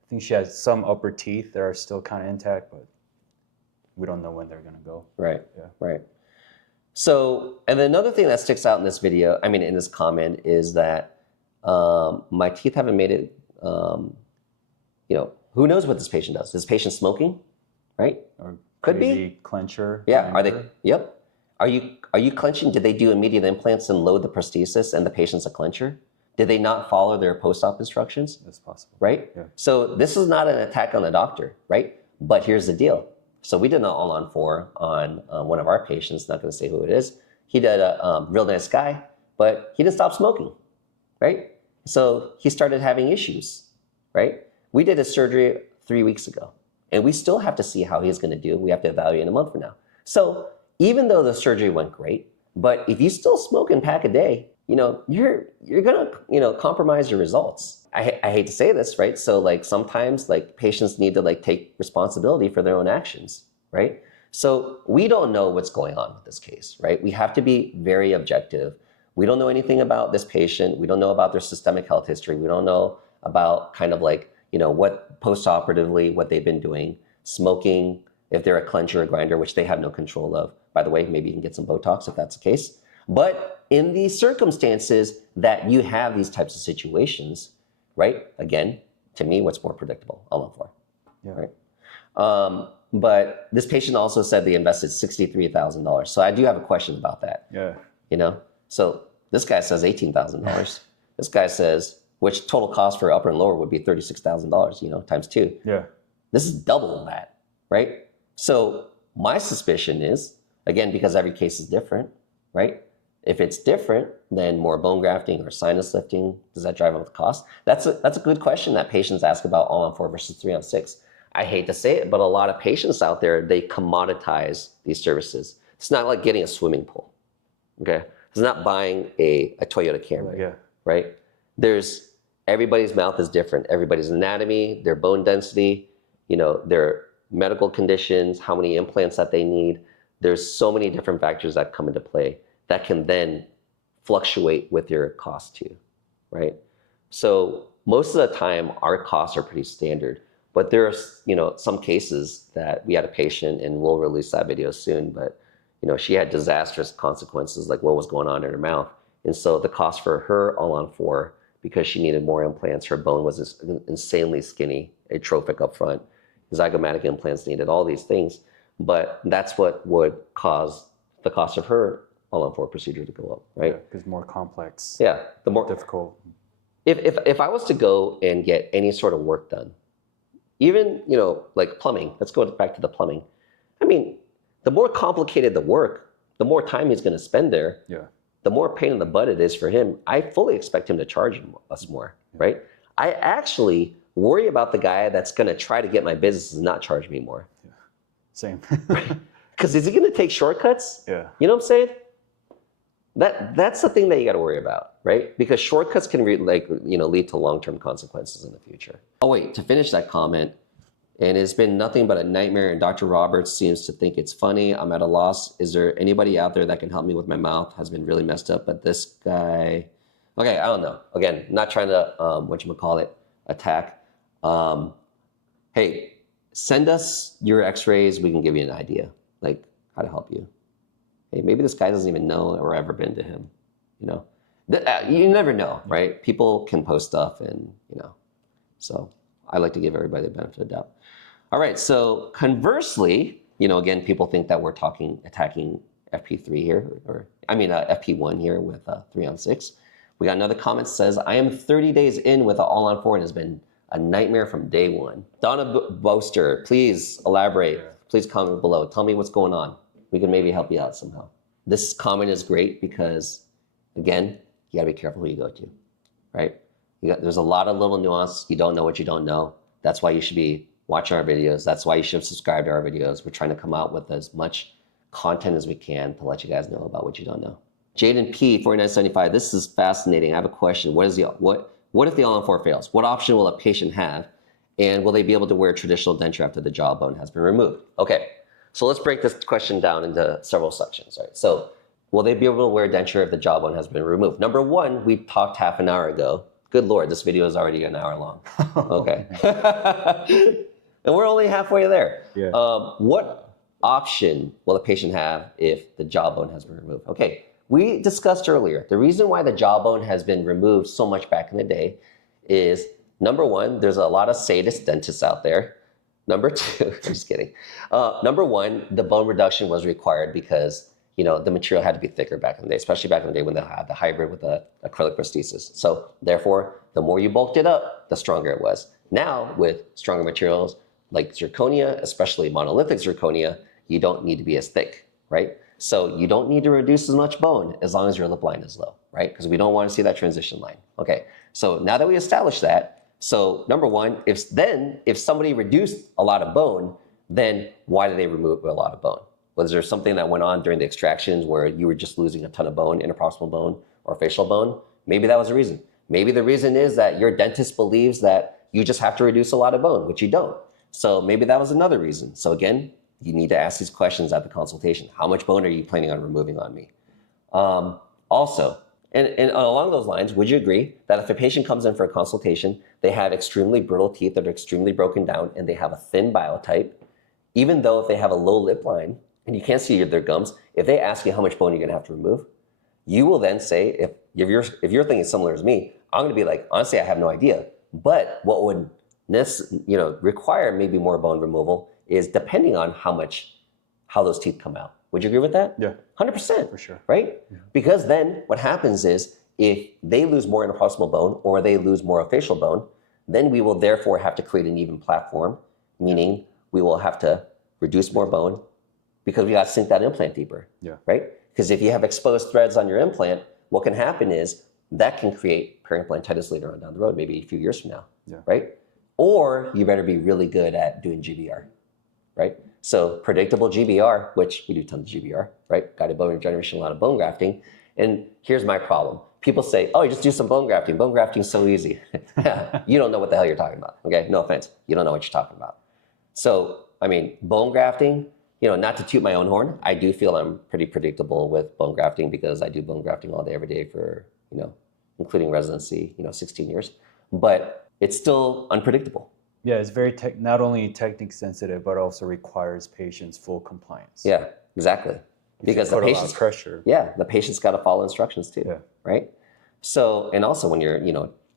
think she has some upper teeth that are still kind of intact, but we don't know when they're going to go. Right. Yeah. Right. So, and then another thing that sticks out in this video, in this comment, is that my teeth haven't made it, who knows what this patient does? Is this patient smoking? Right? Or Could be. crazy clencher. Yeah. Are they? Yep. Are you clenching? Did they do immediate implants and load the prosthesis and the patient's a clencher? Did they not follow their post-op instructions? That's possible. Right? Yeah. So this is not an attack on the doctor, right? But here's the deal. So we did an all-on-4 on one of our patients, not going to say who it is. He did a real nice guy, but he didn't stop smoking, right? So he started having issues, right? We did his surgery 3 weeks ago, and we still have to see how he's going to do. We have to evaluate in a month from now. So even though the surgery went great, but if you still smoke and pack a day, you're going to, compromise your results. I hate to say this, right? So sometimes patients need to take responsibility for their own actions, right? So we don't know what's going on with this case, right? We have to be very objective. We don't know anything about this patient. We don't know about their systemic health history. We don't know about what post-operatively, what they've been doing, smoking, if they're a clencher or grinder, which they have no control of. By the way, maybe you can get some Botox if that's the case. But in these circumstances that you have these types of situations, right? Again, to me, what's more predictable? All-on-4, right? But this patient also said they invested $63,000. So I do have a question about that. Yeah. So this guy says $18,000. This guy says, which total cost for upper and lower would be $36,000, times 2. Yeah. This is double that, right? So my suspicion is, again, because every case is different, right? If it's different, then more bone grafting or sinus lifting, does that drive up the cost? That's a good question that patients ask about all-on-4 versus 3-on-6. I hate to say it, but a lot of patients out there, they commoditize these services. It's not like getting a swimming pool, okay? It's not buying a Toyota Camry, right? Everybody's mouth is different. Everybody's anatomy, their bone density, their medical conditions, how many implants that they need. There's so many different factors that come into play that can then fluctuate with your cost too, right? So most of the time, our costs are pretty standard, but there are, some cases that we had a patient, and we'll release that video soon, but, she had disastrous consequences, like what was going on in her mouth. And so the cost for her all-on-4 because she needed more implants. Her bone was just insanely skinny, atrophic up front. Zygomatic implants needed all these things, but that's what would cause the cost of her all-on-4 procedure to go up, right? Yeah, because more complex. Yeah, the more difficult. If I was to go and get any sort of work done, even like plumbing, let's go back to the plumbing. I mean, the more complicated the work, the more time he's going to spend there. Yeah. The more pain in the butt it is for him. I fully expect him to charge us more, right? I actually worry about the guy that's going to try to get my business and not charge me more. Yeah. Same. Because is he going to take shortcuts? Yeah. You know what I'm saying? That's the thing that you got to worry about, right? Because shortcuts can lead to long-term consequences in the future. Oh wait, to finish that comment, and it's been nothing but a nightmare, and Dr. Roberts seems to think it's funny. I'm at a loss. Is there anybody out there that can help me with my mouth? Has been really messed up, but this guy, okay, I don't know. Again, not trying to, attack. Hey, send us your x-rays. We can give you an idea, like how to help you. Hey, maybe this guy doesn't even know or ever been to him, You never know, right? People can post stuff and, so I like to give everybody the benefit of the doubt. All right, so conversely, again, people think that we're attacking FP3 here, FP1 here with 3-on-6. We got another comment that says, I am 30 days in with an all-on-4 and has been a nightmare from day one. Donna Boaster, please elaborate. Yeah. Please comment below. Tell me what's going on. We can maybe help you out somehow. This comment is great because, again, you gotta be careful who you go to, right? There's a lot of little nuance. You don't know what you don't know. That's why you should be watching our videos. That's why you should subscribe to our videos. We're trying to come out with as much content as we can to let you guys know about what you don't know. Jaden P, 4975, this is fascinating. I have a question. What if the all-on-4 fails? What option will a patient have? And will they be able to wear traditional denture after the jawbone has been removed? Okay, so let's break this question down into several sections, right? So will they be able to wear denture if the jawbone has been removed? Number one, we talked half an hour ago. Good Lord, this video is already an hour long. Okay. And we're only halfway there. Yeah. What option will a patient have if the jawbone has been removed? Okay, we discussed earlier, the reason why the jawbone has been removed so much back in the day is, number one, there's a lot of sadist dentists out there. Number two, I'm just kidding. Number one, the bone reduction was required because the material had to be thicker back in the day, especially back in the day when they had the hybrid with the acrylic prosthesis. So therefore, the more you bulked it up, the stronger it was. Now, with stronger materials like zirconia, especially monolithic zirconia, you don't need to be as thick, right? So you don't need to reduce as much bone as long as your lip line is low, right? Because we don't want to see that transition line. Okay, so now that we established that, so number one, if somebody reduced a lot of bone, then why did they remove a lot of bone? Was there something that went on during the extractions where you were just losing a ton of bone, interproximal bone or facial bone? Maybe that was the reason. Maybe the reason is that your dentist believes that you just have to reduce a lot of bone, which you don't. So maybe that was another reason. So again, you need to ask these questions at the consultation. How much bone are you planning on removing on me? Also, and along those lines, would you agree that if a patient comes in for a consultation, they have extremely brittle teeth that are extremely broken down and they have a thin biotype, even though if they have a low lip line and you can't see their gums, if they ask you how much bone you're gonna have to remove, you will then say, if you're thinking similar as me, I'm gonna be like, honestly, I have no idea. But what would require maybe more bone removal is depending on how those teeth come out. Would you agree with that? Yeah. 100%. For sure. Right? Yeah. Because then what happens is if they lose more interproximal bone or they lose more facial bone, then we will therefore have to create an even platform, meaning we will have to reduce more bone because we got to sink that implant deeper. Yeah. Right? Because if you have exposed threads on your implant, what can happen is that can create periimplantitis later on down the road, maybe a few years from now. Yeah. Right? Or you better be really good at doing GBR. Right? So predictable GBR, which we do tons of GBR, right? Guided bone regeneration, a lot of bone grafting. And here's my problem. People say, oh, you just do some bone grafting. Bone grafting is so easy. You don't know what the hell you're talking about, okay? No offense. You don't know what you're talking about. So, bone grafting, not to toot my own horn, I do feel I'm pretty predictable with bone grafting because I do bone grafting all day, every day for, including residency, 16 years. But it's still unpredictable. Yeah, it's very not only technique sensitive, but also requires patients full compliance. Yeah, exactly. Because the patient's pressure. Yeah, the patient's got to follow instructions too. Yeah. Right. So, and also when you're,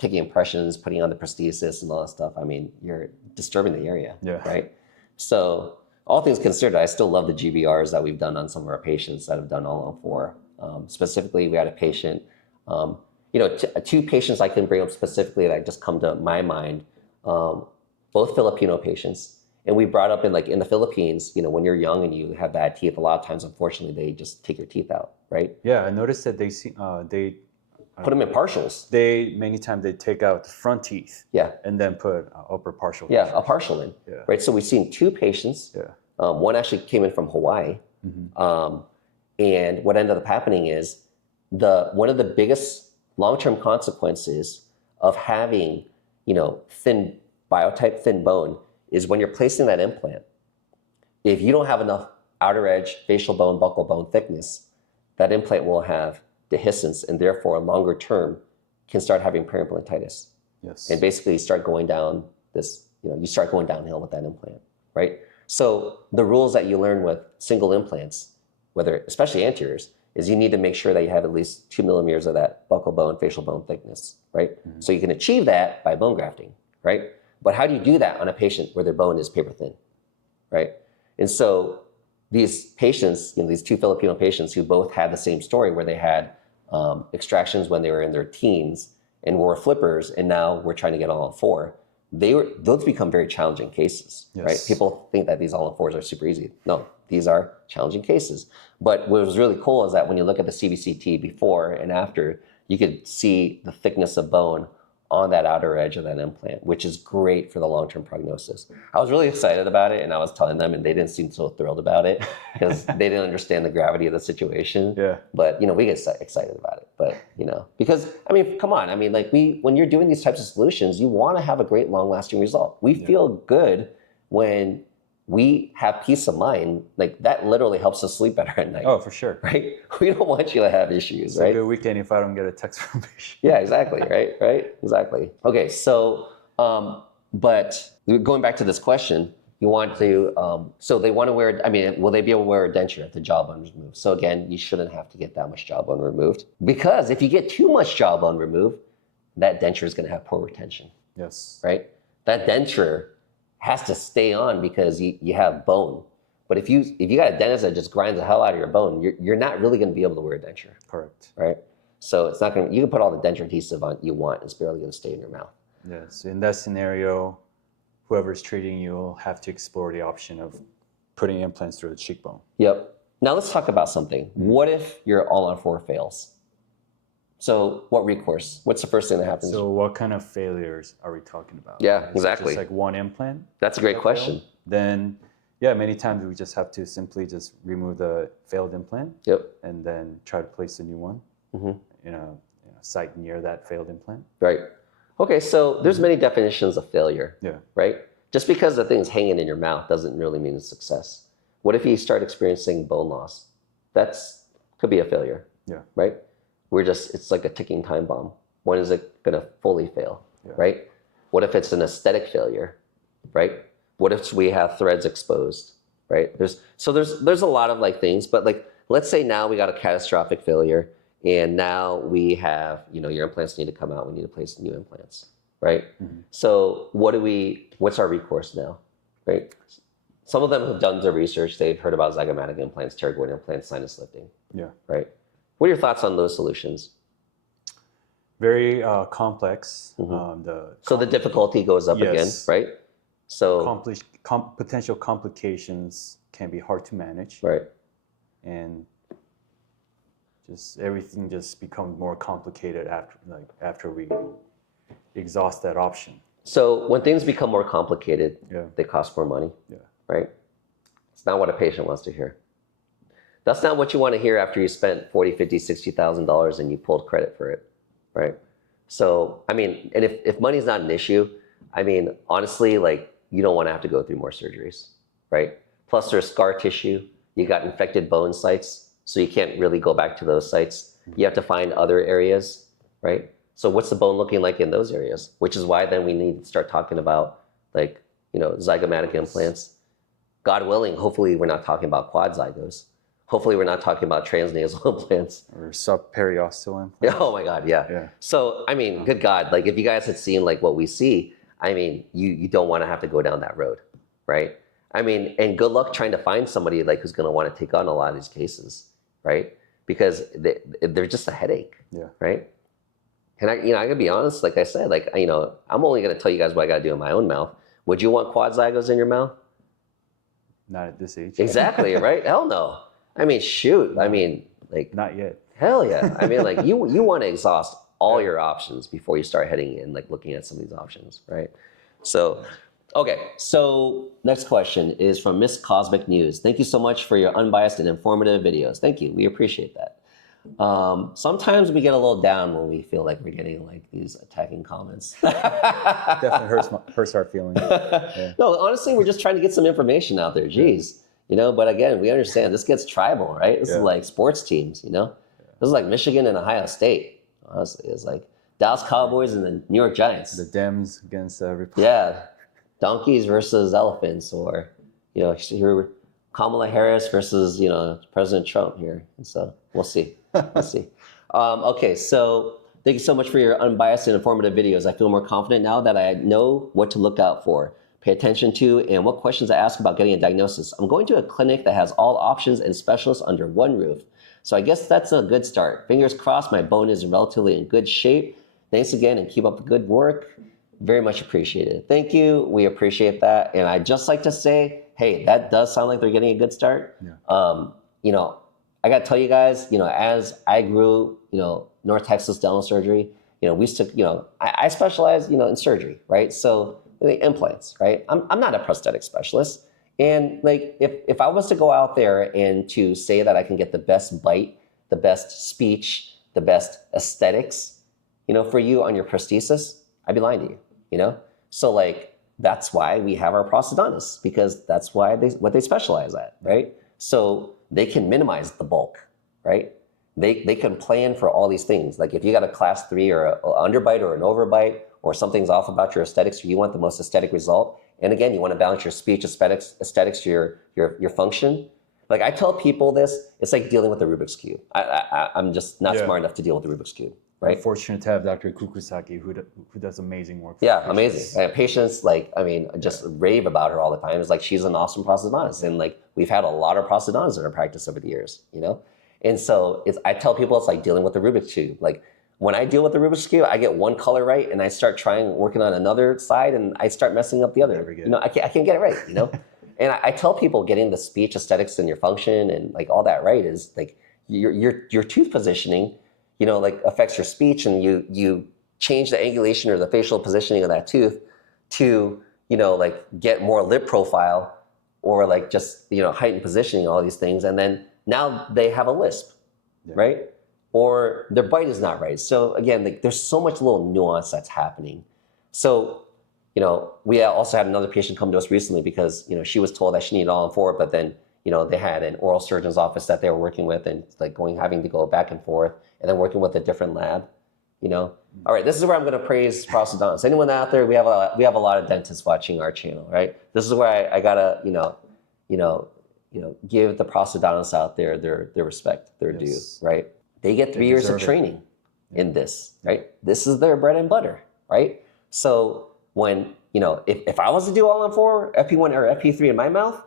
taking impressions, putting on the prosthesis and all that stuff, I mean, you're disturbing the area, right? So all things considered, I still love the GBRs that we've done on some of our patients that have done all-on-4. Specifically, we had a patient, two patients I can bring up specifically that just come to my mind, both Filipino patients. And we brought up in the Philippines, when you're young and you have bad teeth, a lot of times, unfortunately, they just take your teeth out, right? Yeah, I noticed that they put them in partials. Many times they take out the front teeth. Yeah. And then put upper partial. Yeah, a partial in. Yeah. Right. So we've seen two patients. Yeah. One actually came in from Hawaii. And what ended up happening is one of the biggest long-term consequences of having, thin Biotype, thin bone, is when you're placing that implant, if you don't have enough outer edge facial bone, buccal bone thickness, that implant will have dehiscence and therefore longer term can start having periimplantitis. Yes. And basically start going down you start going downhill with that implant, right? So the rules that you learn with single implants, especially anteriors, is you need to make sure that you have at least 2 millimeters of that buccal bone, facial bone thickness, right? So you can achieve that by bone grafting, right? But how do you do that on a patient where their bone is paper thin, right? And so these patients, these two Filipino patients who both had the same story where they had extractions when they were in their teens and were flippers, and now we're trying to get all-on-4, those become very challenging cases, right? People think that these all-on-4s are super easy. No, these are challenging cases. But what was really cool is that when you look at the CBCT before and after, you could see the thickness of bone on that outer edge of that implant, which is great for the long-term prognosis. I was really excited about it, and I was telling them, and they didn't seem so thrilled about it because they didn't understand the gravity of the situation. Yeah. But we get excited about it. But because come on, when you're doing these types of solutions, you want to have a great, long-lasting result. We feel good when we have peace of mind. That literally helps us sleep better at night. Oh, for sure. Right? We don't want you to have issues, right? It's a good weekend if I don't get a text from a patient. Yeah, exactly. Right? Exactly. Okay, so, but going back to this question, you want to, so they want to wear, will they be able to wear a denture if the jawbone is removed? So again, you shouldn't have to get that much jawbone removed, because if you get too much jawbone removed, that denture is going to have poor retention. Yes. Right? That denture has to stay on because you have bone. But if you got a dentist that just grinds the hell out of your bone, you're not really going to be able to wear a denture. Correct. Right? So it's not going to, you can put all the denture adhesive on you want, it's barely going to stay in your mouth. Yes. In that scenario, whoever's treating you will have to explore the option of putting implants through the cheekbone. Yep. Now let's talk about something. What if your all-on-4 fails? So what recourse? What's the first thing that happens? So what kind of failures are we talking about? Yeah, exactly. Just one implant? That's a great question. Then, many times we just have to simply just remove the failed implant. Yep. And then try to place a new one in a site near that failed implant. Right. Okay, so there's many definitions of failure. Yeah. Right? Just because the thing's hanging in your mouth doesn't really mean it's success. What if you start experiencing bone loss? Could be a failure. Yeah. Right? It's like a ticking time bomb. When is it going to fully fail? Yeah. Right? What if it's an aesthetic failure? Right? What if we have threads exposed? Right? There's a lot of things, but let's say now we got a catastrophic failure, and now we have, your implants need to come out. We need to place new implants, right? So what's our recourse now, right? Some of them have done their research. They've heard about zygomatic implants, pterygoid implants, sinus lifting. Yeah. Right? What are your thoughts on those solutions? Very complex. So the difficulty goes up again, right? So potential complications can be hard to manage. Right. And everything just becomes more complicated after we exhaust that option. So when things become more complicated, they cost more money. Yeah. Right? It's not what a patient wants to hear. That's not what you want to hear after you spent $40,000, $50,000, $60,000 and you pulled credit for it, right? So, and if money's not an issue, honestly, you don't want to have to go through more surgeries, right? Plus there's scar tissue, you got infected bone sites, so you can't really go back to those sites. You have to find other areas, right? So what's the bone looking like in those areas? Which is why then we need to start talking about zygomatic implants. God willing, hopefully we're not talking about quad zygos. Hopefully we're not talking about transnasal implants. Or subperiosteal implant. Oh my God, yeah. Yeah. So, I mean, good God, like if you guys had seen like what we see, I mean, you don't want to have to go down that road, right? I mean, and good luck trying to find somebody like who's going to want to take on a lot of these cases, right? Because they're just a headache, right? And I gotta be honest, like I said, like, I'm only gonna tell you guys what I gotta do in my own mouth. Would you want quad zygos in your mouth? Not at this age. Exactly, right? Hell no. I mean, shoot. I mean, like, not yet. Hell yeah. I mean, like, you want to exhaust all your options before you start heading in, like, looking at some of these options, right? So, okay. So, next question is from Miss Cosmic News. Thank you so much for your unbiased and informative videos. Thank you. We appreciate that. Sometimes we get a little down when we feel like we're getting like these attacking comments. Definitely hurts our feelings. Yeah. No, honestly, we're just trying to get some information out there. Jeez, but again, we understand this gets tribal, right? This is like sports teams, This is like Michigan and Ohio State. Honestly, it's like Dallas Cowboys and the New York Giants. The Dems against yeah, donkeys versus elephants, or here Kamala Harris versus President Trump here, and so we'll see. We'll see. Okay, so thank you so much for your unbiased and informative videos. I feel more confident now that I know what to look out for, pay attention to, and what questions I ask about getting a diagnosis. I'm going to a clinic that has all options and specialists under one roof. So I guess that's a good start. Fingers crossed my bone is relatively in good shape. Thanks again and keep up the good work. Very much appreciated. Thank you. We appreciate that. And I'd just like to say, hey, that does sound like they're getting a good start. Yeah. I got to tell you guys, as I grew, North Texas dental surgery, we used to, I specialize, in surgery, right? So the implants, right? I'm not a prosthetic specialist. And like, if I was to go out there and to say that I can get the best bite, the best speech, the best aesthetics, for you on your prosthesis, I'd be lying to you, So like, that's why we have our prosthodontists, because that's what they specialize at, right? So they can minimize the bulk, right? They can plan for all these things. Like if you got a class 3 or an underbite or an overbite, or something's off about your aesthetics, or you want the most aesthetic result, and again, you want to balance your speech aesthetics to your function. Like I tell people this, it's like dealing with the Rubik's Cube. I'm just not smart enough to deal with the Rubik's Cube. Right? I'm fortunate to have Dr. Kukusaki, who does amazing work. Yeah, amazing. And patients, just rave about her all the time. It's like she's an awesome prosthodontist, and like we've had a lot of prosthodontists in our practice over the years, And so I tell people it's like dealing with the Rubik's Cube. Like when I deal with the Rubik's Cube, I get one color right, and I start working on another side, and I start messing up the other. I can't get it right, And I tell people getting the speech aesthetics and your function and like all that right is like your tooth positioning. Affects your speech, and you change the angulation or the facial positioning of that tooth to, get more lip profile or like just, heightened positioning, all these things. And then now they have a lisp, right? Or their bite is not right. So again, there's so much little nuance that's happening. So, we also had another patient come to us recently because, she was told that she needed all-on-4, but then, they had an oral surgeon's office that they were working with, and like having to go back and forth, and then working with a different lab, All right, this is where I'm going to praise prosthodontists. Anyone out there, we have a lot of dentists watching our channel, right? This is where I gotta, give the prosthodontists out there their respect, their due, right? They get 3 years of training in this, right? This is their bread and butter, right? So when, if I was to do all-on-4, FP1 or FP3 in my mouth,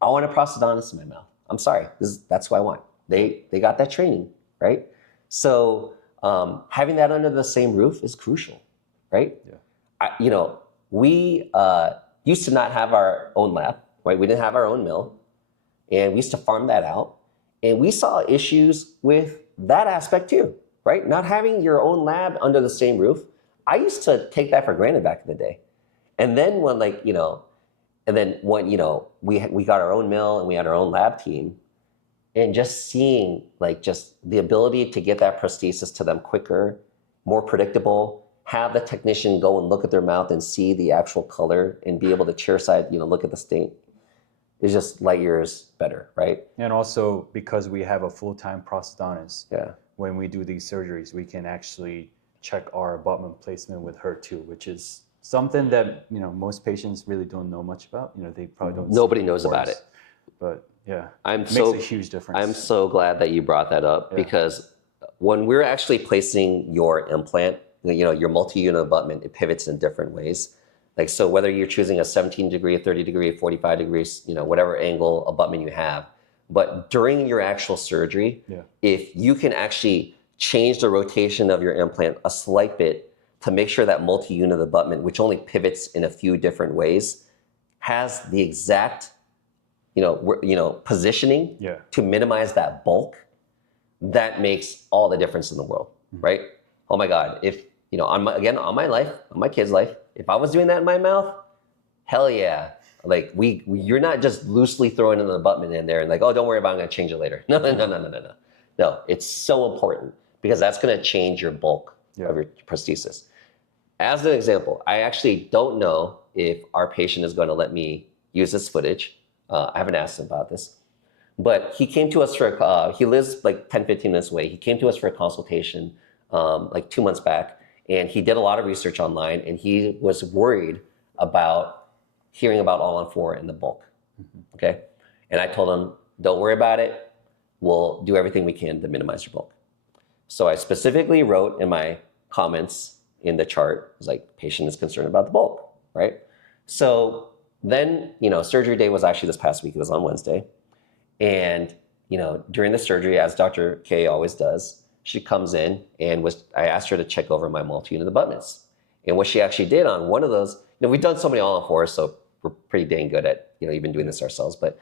I want a prosthodontist in my mouth. I'm sorry, that's what I want. They got that training, right? So having that under the same roof is crucial, right? Yeah. We used to not have our own lab, right? We didn't have our own mill, and we used to farm that out. And we saw issues with that aspect too, right? Not having your own lab under the same roof. I used to take that for granted back in the day. And then when we got our own mill and we had our own lab team, and just seeing just the ability to get that prosthesis to them quicker, more predictable, have the technician go and look at their mouth and see the actual color and be able to chairside, look at the stain, is just light years better, right? And also because we have a full-time prosthodontist, when we do these surgeries, we can actually check our abutment placement with her too, which is something that most patients really don't know much about. They probably don't. Nobody knows about it. But Yeah. I'm It so makes a huge difference. I'm so glad that you brought that up because when we're actually placing your implant, your multi-unit abutment, it pivots in different ways. Like, so whether you're choosing a 17 degree, 30 degree, 45 degrees, whatever angle abutment you have, but during your actual surgery, if you can actually change the rotation of your implant a slight bit to make sure that multi-unit abutment, which only pivots in a few different ways, has the exact positioning to minimize that bulk, that makes all the difference in the world, right? Oh my God, if, on my life, on my kid's life, if I was doing that in my mouth, hell yeah. Like you're not just loosely throwing an abutment in there and like, oh, don't worry about it, I'm gonna change it later. No. No, it's so important because that's gonna change your bulk of your prosthesis. As an example, I actually don't know if our patient is gonna let me use this footage. I haven't asked him about this, but he came to us he lives like 10, 15 minutes away. He came to us for a consultation like 2 months back, and he did a lot of research online, and he was worried about hearing about All-on-4 in the bulk, okay? And I told him, don't worry about it. We'll do everything we can to minimize your bulk. So I specifically wrote in my comments in the chart, it was like, patient is concerned about the bulk, right? So then, surgery day was actually this past week. It was on Wednesday. And, during the surgery, as Dr. K always does, she comes in and I asked her to check over my multi-unit abutments. And what she actually did on one of those, we've done so many All-on-4s, so we're pretty dang good at, even doing this ourselves. But,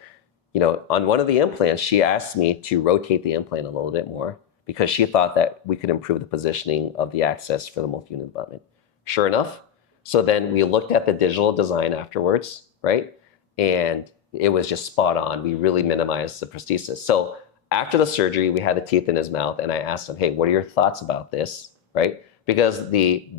on one of the implants, she asked me to rotate the implant a little bit more because she thought that we could improve the positioning of the access for the multi-unit abutment. Sure enough. So then we looked at the digital design afterwards, right? And it was just spot on. We really minimized the prosthesis. So after the surgery, we had the teeth in his mouth, and I asked him, hey, what are your thoughts about this, right? Because the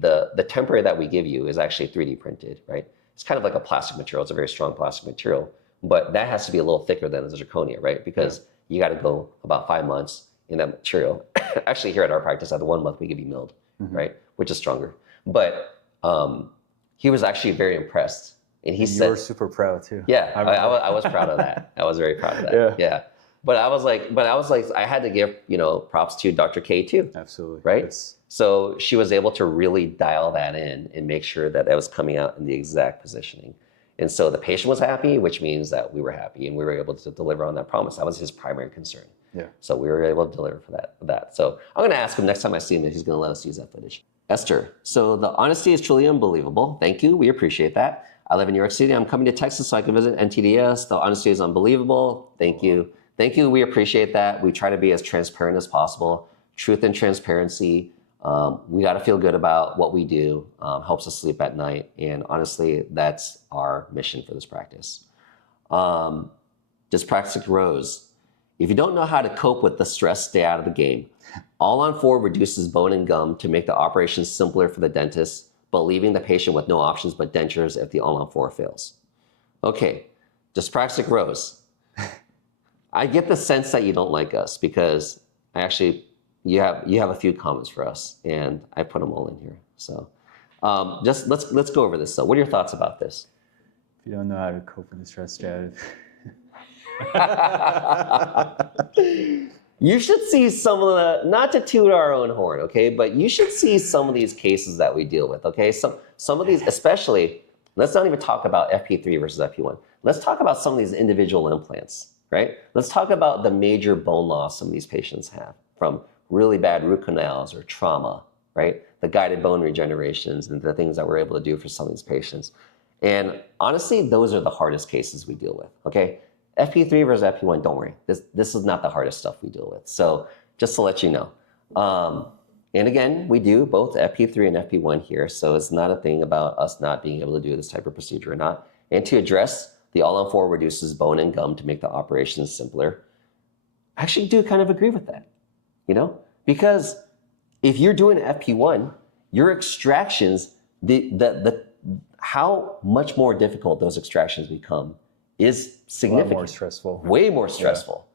temporary that we give you is actually 3D printed, right? It's kind of like a plastic material. It's a very strong plastic material, but that has to be a little thicker than the zirconia, right? Because you got to go about 5 months in that material. Actually, here at our practice, at the 1 month, we give you milled, right? Which is stronger. But he was actually very impressed. And he said, you were super proud too. Yeah, I was proud of that. I was very proud of that. Yeah. But I was like, I had to give, props to Dr. K too. Absolutely. Right? So she was able to really dial that in and make sure that was coming out in the exact positioning. And so the patient was happy, which means that we were happy and we were able to deliver on that promise. That was his primary concern. Yeah. So we were able to deliver for that. So I'm going to ask him next time I see him if he's going to let us use that footage. Esther, so the honesty is truly unbelievable. Thank you. We appreciate that. I live in New York City. I'm coming to Texas so I can visit NTDS. The honesty is unbelievable. Thank you. Thank you. We appreciate that. We try to be as transparent as possible. Truth and transparency. We got to feel good about what we do. Helps us sleep at night. And honestly, that's our mission for this practice. Dyspraxic Rose. If you don't know how to cope with the stress, stay out of the game. All-on-4 reduces bone and gum to make the operation simpler for the dentist, but leaving the patient with no options but dentures if the All-on-4 fails. Okay, Dyspraxic Rose. I get the sense that you don't like us because you have a few comments for us, and I put them all in here. So just let's go over this. So, what are your thoughts about this? If you don't know how to cope with the stress, Jared. You should see some of the, not to toot our own horn, okay, but you should see some of these cases that we deal with, okay? Some of these, especially, let's not even talk about FP3 versus FP1. Let's talk about some of these individual implants, right? Let's talk about the major bone loss some of these patients have from really bad root canals or trauma, right? The guided bone regenerations and the things that we're able to do for some of these patients. And honestly, those are the hardest cases we deal with, okay? FP3 versus FP1, don't worry. This is not the hardest stuff we deal with. So just to let you know. And again, we do both FP3 and FP1 here. So it's not a thing about us not being able to do this type of procedure or not. And to address the All-on-4 reduces bone and gum to make the operation simpler. I actually do kind of agree with that, because if you're doing FP1, your extractions, how much more difficult those extractions become is significant. A lot more stressful. Way more stressful. Yeah.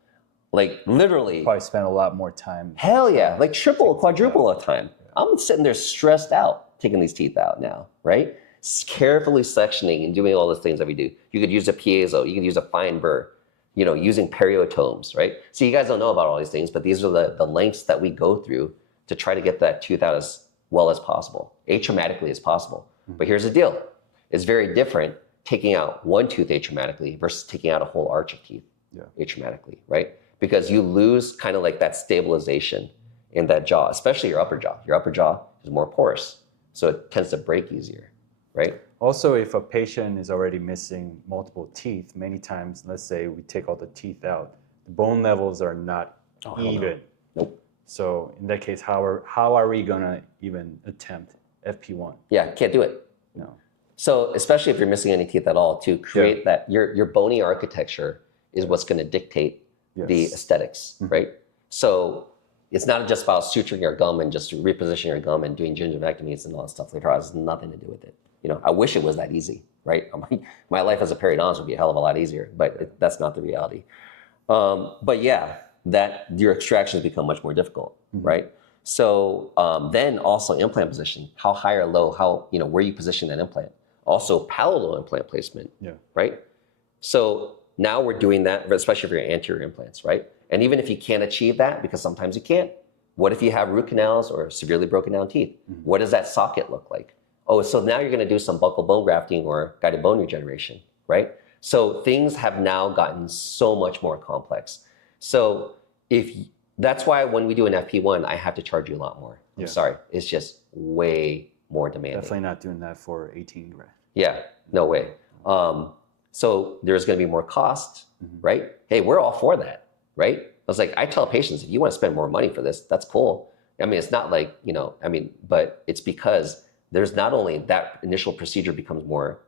Like literally. Probably spend a lot more time. Hell yeah. Like triple, quadruple of time. Yeah. I'm sitting there stressed out taking these teeth out now, right? Carefully sectioning and doing all the things that we do. You could use a piezo. You could use a fine burr. using periotomes, right? So you guys don't know about all these things, but these are the lengths that we go through to try to get that tooth out as well as possible, atraumatically as possible. But here's the deal. It's very different taking out one tooth atraumatically versus taking out a whole arch of teeth atraumatically, right? Because you lose kind of like that stabilization in that jaw, especially your upper jaw. Your upper jaw is more porous, so it tends to break easier, right? Also, if a patient is already missing multiple teeth, many times, let's say we take all the teeth out, the bone levels are not even. Nope. So in that case, how are we gonna even attempt FP1? Yeah, can't do it. No. So especially if you're missing any teeth at all, to create that, your bony architecture is what's going to dictate the aesthetics, right? So it's not just about suturing your gum and just repositioning your gum and doing gingivectomies and all that stuff later on. It has nothing to do with it. I wish it was that easy, right? My life as a periodontist would be a hell of a lot easier, but that's not the reality. But yeah, that your extractions become much more difficult, right? So then also implant position, how high or low, where you position that implant. Also palatal implant placement, right? So now we're doing that, especially for your anterior implants, right? And even if you can't achieve that, because sometimes you can't, what if you have root canals or severely broken down teeth? What does that socket look like? Oh, so now you're gonna do some buccal bone grafting or guided bone regeneration, right? So things have now gotten so much more complex. So that's why when we do an FP1, I have to charge you a lot more. I'm sorry, it's just way more demanding. Definitely not doing that for 18 graft. Yeah, no way. So there's going to be more cost, right? Hey, we're all for that, right? I was like, I tell patients, if you want to spend more money for this, that's cool. I mean, it's not like, but it's because there's not only that initial procedure becomes more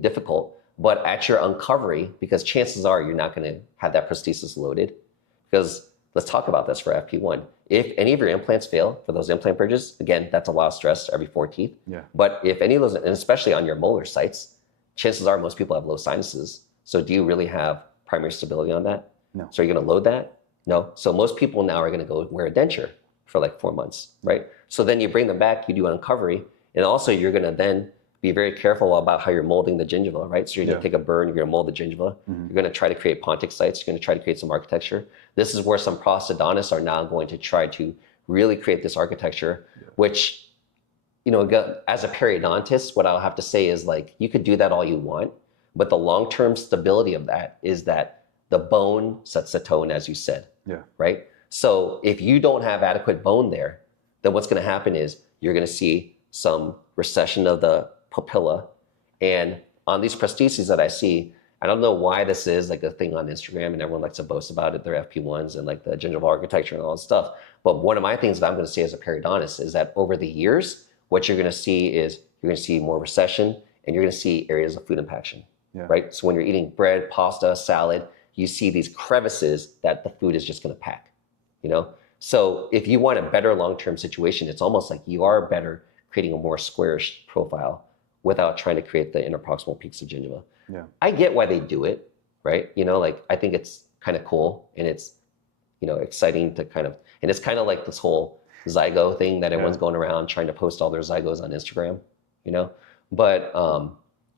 difficult, but at your uncovery, because chances are you're not going to have that prosthesis loaded. Because let's talk about this for FP1. If any of your implants fail for those implant bridges, again, that's a lot of stress every 4 teeth. But if any of those, and especially on your molar sites, chances are most people have low sinuses. So do you really have primary stability on that? No. So are you going to load that? No. So most people now are going to go wear a denture for like 4 months, right? So then you bring them back, you do an uncovery, and also you're going to then be very careful about how you're molding the gingiva, right? So you're going to take a burr, you're going to mold the gingiva. You're going to try to create pontic sites. You're going to try to create some architecture. This is where some prosthodontists are now going to try to really create this architecture, which, as a periodontist, what I'll have to say is like, you could do that all you want, but the long-term stability of that is that the bone sets the tone, as you said, right? So if you don't have adequate bone there, then what's going to happen is you're going to see some recession of the papilla. And on these prostheses that I see, I don't know why this is like a thing on Instagram and everyone likes to boast about it, their FP1s and like the gingival architecture and all that stuff. But one of my things that I'm going to say as a periodontist is that over the years, what you're going to see is you're going to see more recession and you're going to see areas of food impaction, right? So when you're eating bread, pasta, salad, you see these crevices that the food is just going to pack, So if you want a better long-term situation, it's almost like you are better creating a more squarish profile without trying to create the interproximal peaks of gingiva. I get why they do it, right? I think it's kind of cool and it's, exciting to and it's kind of like this whole zygo thing that everyone's going around trying to post all their zygos on Instagram, but,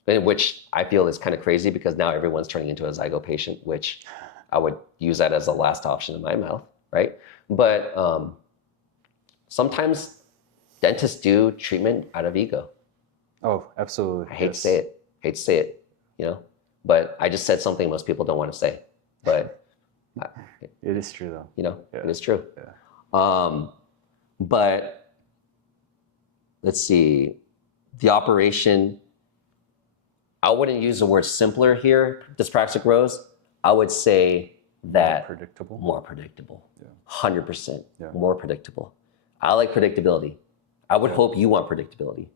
which I feel is kind of crazy because now everyone's turning into a zygo patient, which I would use that as the last option in my mouth, right? But sometimes dentists do treatment out of ego. Oh, absolutely. I hate to say it, but I just said something most people don't want to say, but it is true though. It is true. But let's see, the operation, I wouldn't use the word simpler here, dyspraxic rows. I would say that more predictable. 100% more predictable. I like predictability. I would hope you want predictability.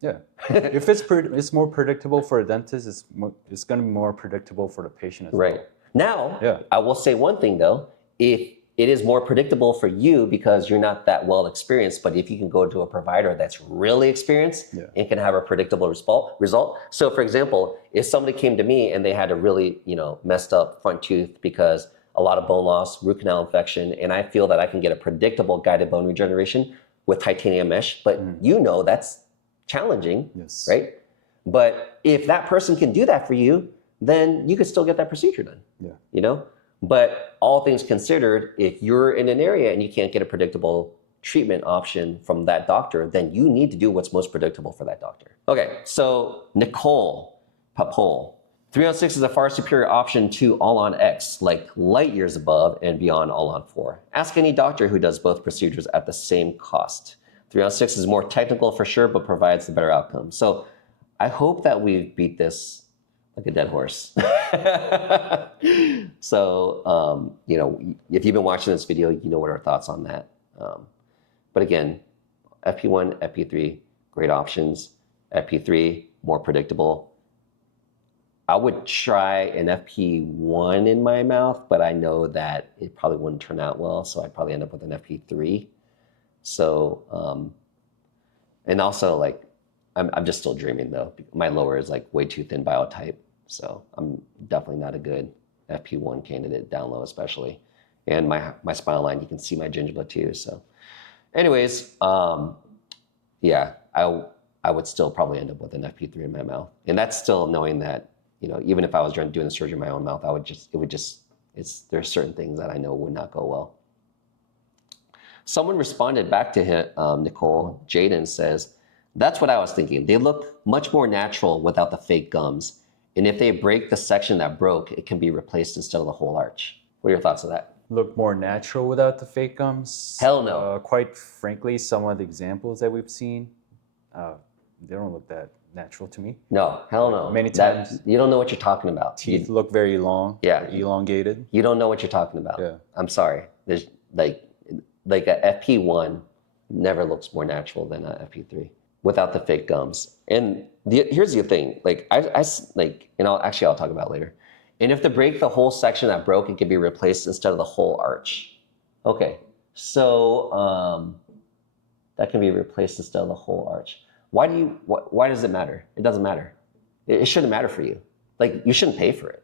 If it's more predictable for a dentist, it's going to be more predictable for the patient as well. Right. Now, I will say one thing though, if it is more predictable for you because you're not that well experienced, but if you can go to a provider that's really experienced and can have a predictable result. So for example, if somebody came to me and they had a really, messed up front tooth because a lot of bone loss, root canal infection, and I feel that I can get a predictable guided bone regeneration with titanium mesh, but that's challenging, right? But if that person can do that for you, then you could still get that procedure done. Yeah. You know? But all things considered, if you're in an area and you can't get a predictable treatment option from that doctor, then you need to do what's most predictable for that doctor. Okay, so Nicole Papole. 3-on-6 is a far superior option to All-on-X, like light years above and beyond All-on-4. Ask any doctor who does both procedures at the same cost. 3-on-6 is more technical for sure, but provides the better outcome. So I hope that we beat this like a dead horse. So, you know, if you've been watching this video, you know what our thoughts on that. But again, FP1, FP3, great options. FP3, more predictable. I would try an FP1 in my mouth, but I know that it probably wouldn't turn out well, so I'd probably end up with an FP3. So, and also like, I'm just still dreaming though. My lower is like way too thin Biotype, so I'm definitely not a good FP1 candidate, down low especially. And my spinal line, you can see my gingiva too. So, anyways, yeah, I would still probably end up with an FP3 in my mouth, and that's still knowing that, you know, even if I was doing the surgery in my own mouth, there's certain things that I know would not go well. Someone responded back to him, Nicole, Jaden says, that's what I was thinking. They look much more natural without the fake gums. And if they break the section that broke, it can be replaced instead of the whole arch. What are your thoughts on that? Look more natural without the fake gums? Hell no. Quite frankly, some of the examples that we've seen, they don't look that natural to me. No, hell no. Many times. You don't know what you're talking about. Teeth look very long, yeah, elongated. You don't know what you're talking about. Yeah. I'm sorry. There's like a FP1 never looks more natural than a FP3 without the fake gums. And here's the thing, like I like, and I'll talk about it later. And if they break the whole section that broke, it can be replaced instead of the whole arch. Okay, so that can be replaced instead of the whole arch. Why does it matter? It doesn't matter. It shouldn't matter for you. Like, you shouldn't pay for it,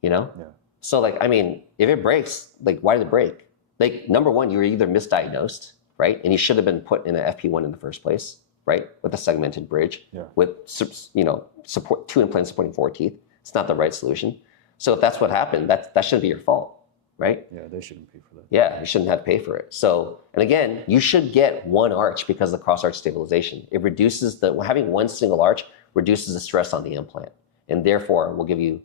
you know? Yeah. So like, I mean, if it breaks, like, why did it break? Like, number one, you were either misdiagnosed, right? And you should have been put in an FP1 in the first place, right? With a segmented bridge, with, you know, support 2 implants supporting 4 teeth. It's not the right solution. So if that's what happened, that shouldn't be your fault, right? Yeah, they shouldn't pay for that. Yeah, you shouldn't have to pay for it. So, and again, you should get one arch because of the cross arch stabilization. It reduces having one single arch reduces the stress on the implant, and therefore will give you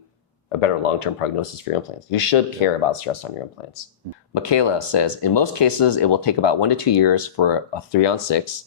a better long-term prognosis for your implants. You should care about stress on your implants. Michaela says, in most cases, it will take about 1 to 2 years for a 3-on-6,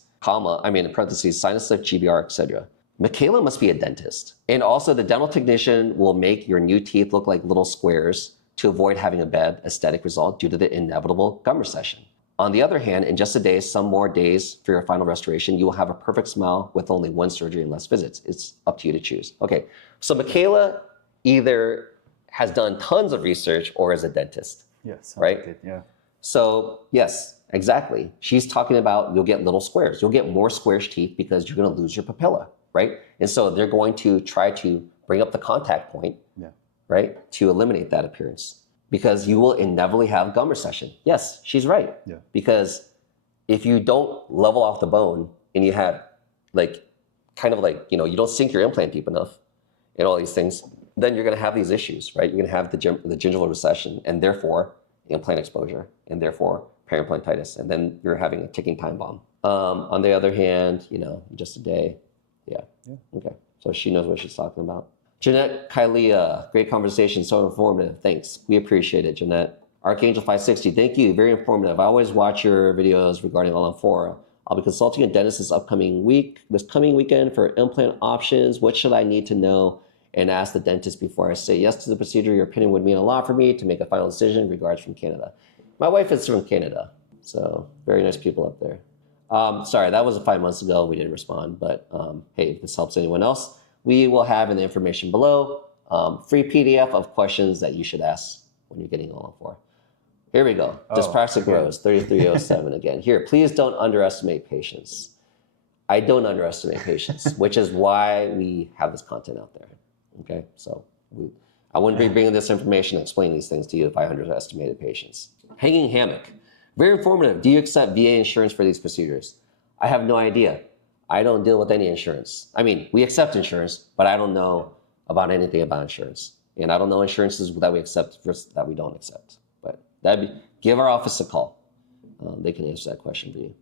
in parentheses, sinus lift, GBR, etc. Michaela must be a dentist. And also the dental technician will make your new teeth look like little squares to avoid having a bad aesthetic result due to the inevitable gum recession. On the other hand, in just a day, some more days for your final restoration, you will have a perfect smile with only 1 surgery and less visits. It's up to you to choose. Okay, so Michaela either has done tons of research or is a dentist. Yes, right? Like it, yeah. So yes, exactly. She's talking about you'll get little squares. You'll get more squarish teeth because you're going to lose your papilla, right? And so they're going to try to bring up the contact point, right, to eliminate that appearance, because you will inevitably have gum recession. Yes, she's right. Yeah. Because if you don't level off the bone and you have like, kind of like, you know, you don't sink your implant deep enough and all these things, then you're going to have these issues, right? You're going to have the gingival recession and therefore implant exposure and therefore periimplantitis. And then you're having a ticking time bomb. On the other hand, you know, just a day. Yeah. Okay. So she knows what she's talking about. Jeanette Kylea, great conversation, so informative. Thanks. We appreciate it, Jeanette. Archangel 560, thank you. Very informative. I always watch your videos regarding All-on-4. I'll be consulting a dentist this coming weekend for implant options. What should I need to know and ask the dentist before I say yes to the procedure? Your opinion would mean a lot for me to make a final decision. Regards from Canada. My wife is from Canada, so very nice people up there. Sorry, that was 5 months ago. We didn't respond, but hey, if this helps anyone else, we will have in the information below free PDF of questions that you should ask when you're getting All-on-4. Here we go. Dyspraxic Rose, 3307 again. Here, please don't underestimate patience. I don't underestimate patience, which is why we have this content out there. Okay, so I wouldn't be bringing this information and explaining these things to you if I underestimated patience. Hanging hammock, very informative. Do you accept VA insurance for these procedures? I have no idea. I don't deal with any insurance. I mean, we accept insurance, but I don't know about anything about insurance. And I don't know insurances that we accept versus that we don't accept. But give our office a call. They can answer that question for you.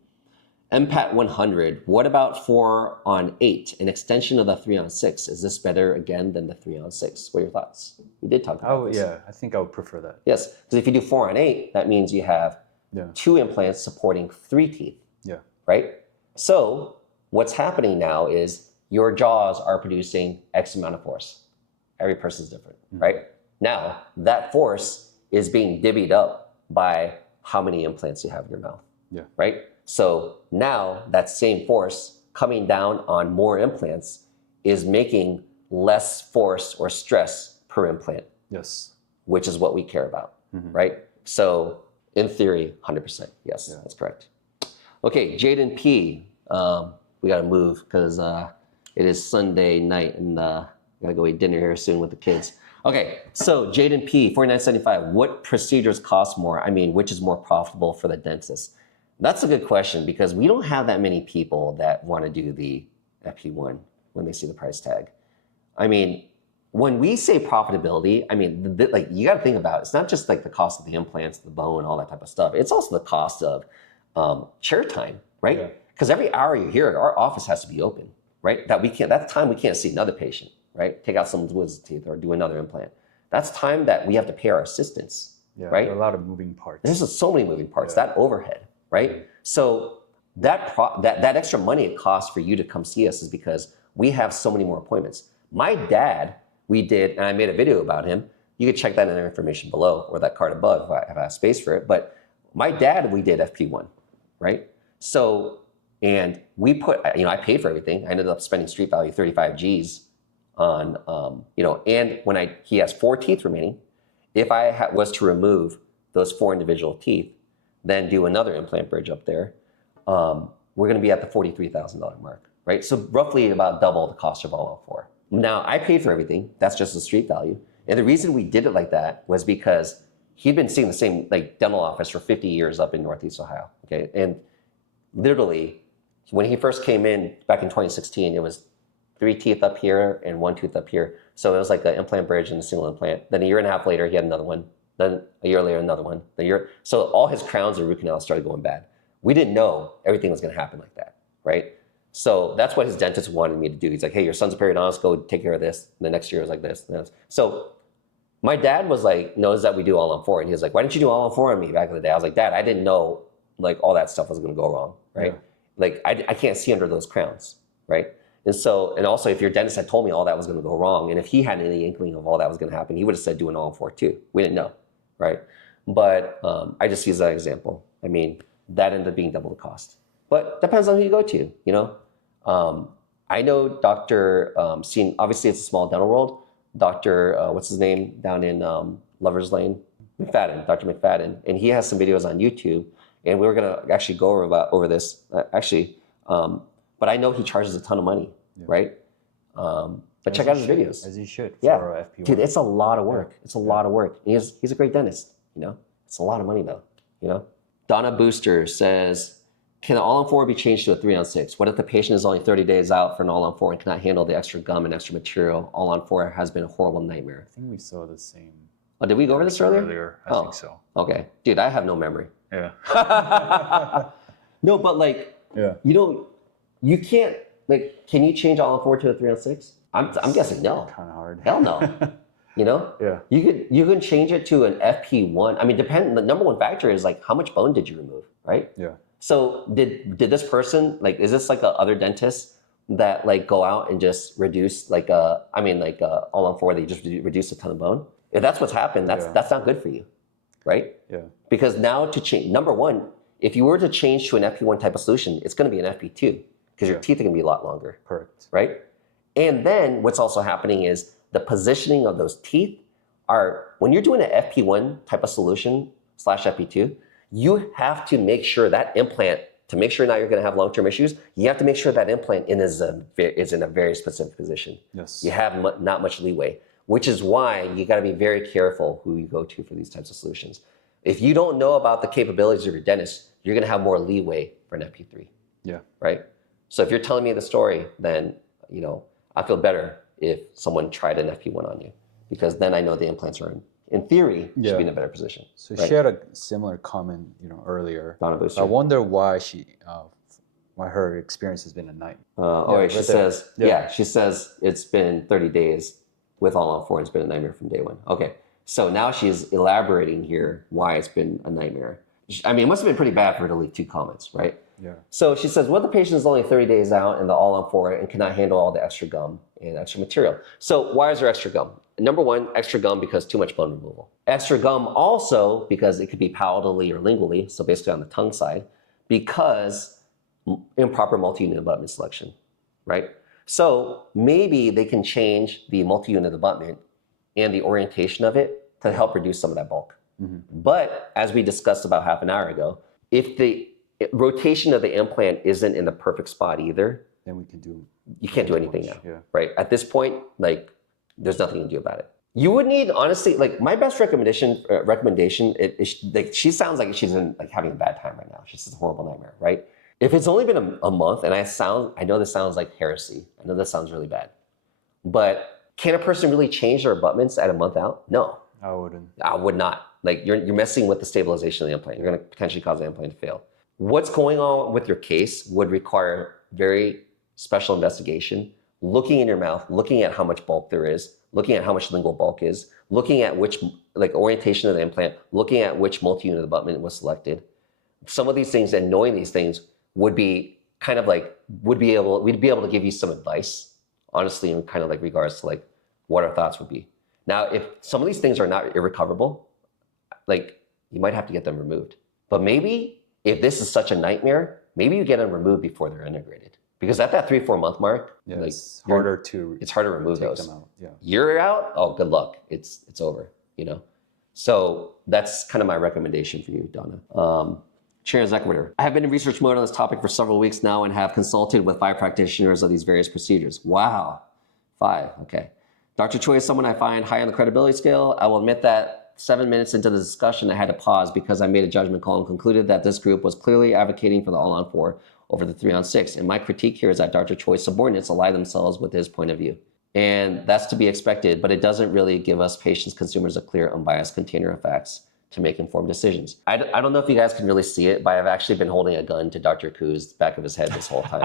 MPAT 100, what about 4-on-8, an extension of the 3-on-6? Is this better again than the 3-on-6? What are your thoughts? We did talk about this. Yeah, I think I would prefer that. Yes, because if you do 4-on-8, that means you have Yeah. 2 implants supporting 3 teeth, Yeah. right? So what's happening now is your jaws are producing X amount of force. Every person's different, right? Now, that force is being divvied up by how many implants you have in your mouth, right? So now that same force coming down on more implants is making less force or stress per implant. Yes. Which is what we care about, right? So in theory, 100%, yes, that's correct. Okay, Jaden P, we gotta move because it is Sunday night and gotta go eat dinner here soon with the kids. Okay, so Jaden P, $49.75, what procedures cost more? I mean, which is more profitable for the dentist? That's a good question because we don't have that many people that want to do the FP1 when they see the price tag. I mean, when we say profitability, I mean, like you got to think about it. It's not just like the cost of the implants, the bone, all that type of stuff. It's also the cost of chair time, right? Because every hour you're here, our office has to be open, right? That's time we can't see another patient, right? Take out someone's wisdom teeth or do another implant. That's time that we have to pay our assistants, right? There are a lot of moving parts. There's so many moving parts. That overhead, right? So that extra money it costs for you to come see us is because we have so many more appointments. My dad, we did, and I made a video about him. You can check that in the information below or that card above if I have space for it. But my dad, we did FP1, right? So, and we put, I paid for everything. I ended up spending street value 35 G's on, and when he has 4 teeth remaining. If I was to remove those 4 individual teeth, then do another implant bridge up there, we're going to be at the $43,000 mark, right? So roughly about double the cost of all-on-4. Now, I paid for everything. That's just the street value. And the reason we did it like that was because he'd been seeing the same dental office for 50 years up in Northeast Ohio, okay? And literally, when he first came in back in 2016, it was 3 teeth up here and 1 tooth up here. So it was like an implant bridge and a single implant. Then a year and a half later, he had another one. Then a year later, another one. So all his crowns and root canals started going bad. We didn't know everything was going to happen like that, right? So that's what his dentist wanted me to do. He's like, hey, your son's a periodontist, go take care of this. And the next year was like this. So my dad was like, knows that we do all-on-4. And he was like, why didn't you do all-on-4 on me back in the day? I was like, Dad, I didn't know all that stuff was going to go wrong, right? I can't see under those crowns, right? And also if your dentist had told me all that was going to go wrong, and if he had any inkling of all that was going to happen, he would have said do an all-on-4 too. We didn't know, right? But I just use that example. I mean, that ended up being double the cost. But depends on who you go to, I know Dr. Obviously it's a small dental world. Dr. What's his name down in Lover's Lane? McFadden, Dr. McFadden. And he has some videos on YouTube. And we were going to actually go over this, but I know he charges a ton of money, right? But check out his videos. As you should for FP1. Dude, it's a lot of work. It's a lot of work. And he's a great dentist, It's a lot of money though, Donna Booster says, can an all-on-4 be changed to a 3-on-6? What if the patient is only 30 days out for an all-on-4 and cannot handle the extra gum and extra material? All-on-4 has been a horrible nightmare. I think we saw the same. Oh, did we go over this earlier? I think so. Okay. Dude, I have no memory. Yeah. No, but you can't, can you change all-on-4 to a 3-on-6? I'm guessing no. Kind of hard. Hell no. Yeah. You can change it to an FP1. I mean, the number one factor is how much bone did you remove, right? Yeah. So did this person, is this a other dentist that go out and just reduce all-on-4, they just reduce a ton of bone? If that's what's happened, that's not good for you, right? Yeah. Because now to change, number one, if you were to change to an FP1 type of solution, it's going to be an FP2 because your teeth are going to be a lot longer. Correct. Right? And then what's also happening is the positioning of those teeth when you're doing an FP1 type of solution / FP2, you have to make sure that implant, to make sure now you're going to have long-term issues, you have to make sure that implant is in a very specific position. Yes. You have not much leeway, which is why you got to be very careful who you go to for these types of solutions. If you don't know about the capabilities of your dentist, you're going to have more leeway for an FP3. Yeah. Right? So if you're telling me the story, then, I feel better if someone tried an FP1 on you, because then I know the implants are in theory should be in a better position. So right? she had a similar comment, earlier. Donna Booster. I wonder why why her experience has been a nightmare. She says, she says it's been 30 days with All-on-4. It's been a nightmare from day one. Okay, so now she's elaborating here why it's been a nightmare. I mean, it must have been pretty bad for her to leave 2 comments, right? Yeah. So she says, what if the patient is only 30 days out in the All-on-4 and cannot handle all the extra gum and extra material? So why is there extra gum? Number one, extra gum because too much bone removal. Extra gum also because it could be palatally or lingually, so basically on the tongue side, because improper multi-unit abutment selection, right? So maybe they can change the multi-unit abutment and the orientation of it to help reduce some of that bulk. Mm-hmm. But as we discussed about half an hour ago, if the rotation of the implant isn't in the perfect spot either, then you can't do anything now, yeah. right? At this point, like, there's nothing you can do about it. You would need, honestly, like my best recommendation, like she sounds like she's having a bad time right now. She's just a horrible nightmare, right? If it's only been a month, and I know this sounds like heresy. I know this sounds really bad, but can a person really change their abutments at a month out? No. I wouldn't. I would not. Like you're messing with the stabilization of the implant. You're going to potentially cause the implant to fail. What's going on with your case would require very special investigation, looking in your mouth, looking at how much bulk there is, looking at how much lingual bulk is, looking at which orientation of the implant, looking at which multi-unit abutment was selected. Some of these things and knowing these things would be kind of like, we'd be able to give you some advice, honestly, in kind of like regards to like what our thoughts would be. Now, if some of these things are not irrecoverable, like you might have to get them removed. But maybe if this is such a nightmare, maybe you get them removed before they're integrated. Because at that 3-4 month mark, it's harder to remove take those. them out. Yeah. You're out, oh, good luck. It's over, So that's kind of my recommendation for you, Donna. Chair Equator. I have been in research mode on this topic for several weeks now and have consulted with 5 practitioners of these various procedures. Wow, 5, okay. Dr. Choi is someone I find high on the credibility scale. I will admit that 7 minutes into the discussion, I had to pause because I made a judgment call and concluded that this group was clearly advocating for the all-on-4 over the 3-on-6. And my critique here is that Dr. Choi's subordinates ally themselves with his point of view. And that's to be expected, but it doesn't really give us patients, consumers, a clear, unbiased container of facts to make informed decisions. I don't know if you guys can really see it, but I've actually been holding a gun to Dr. Ku's back of his head this whole time.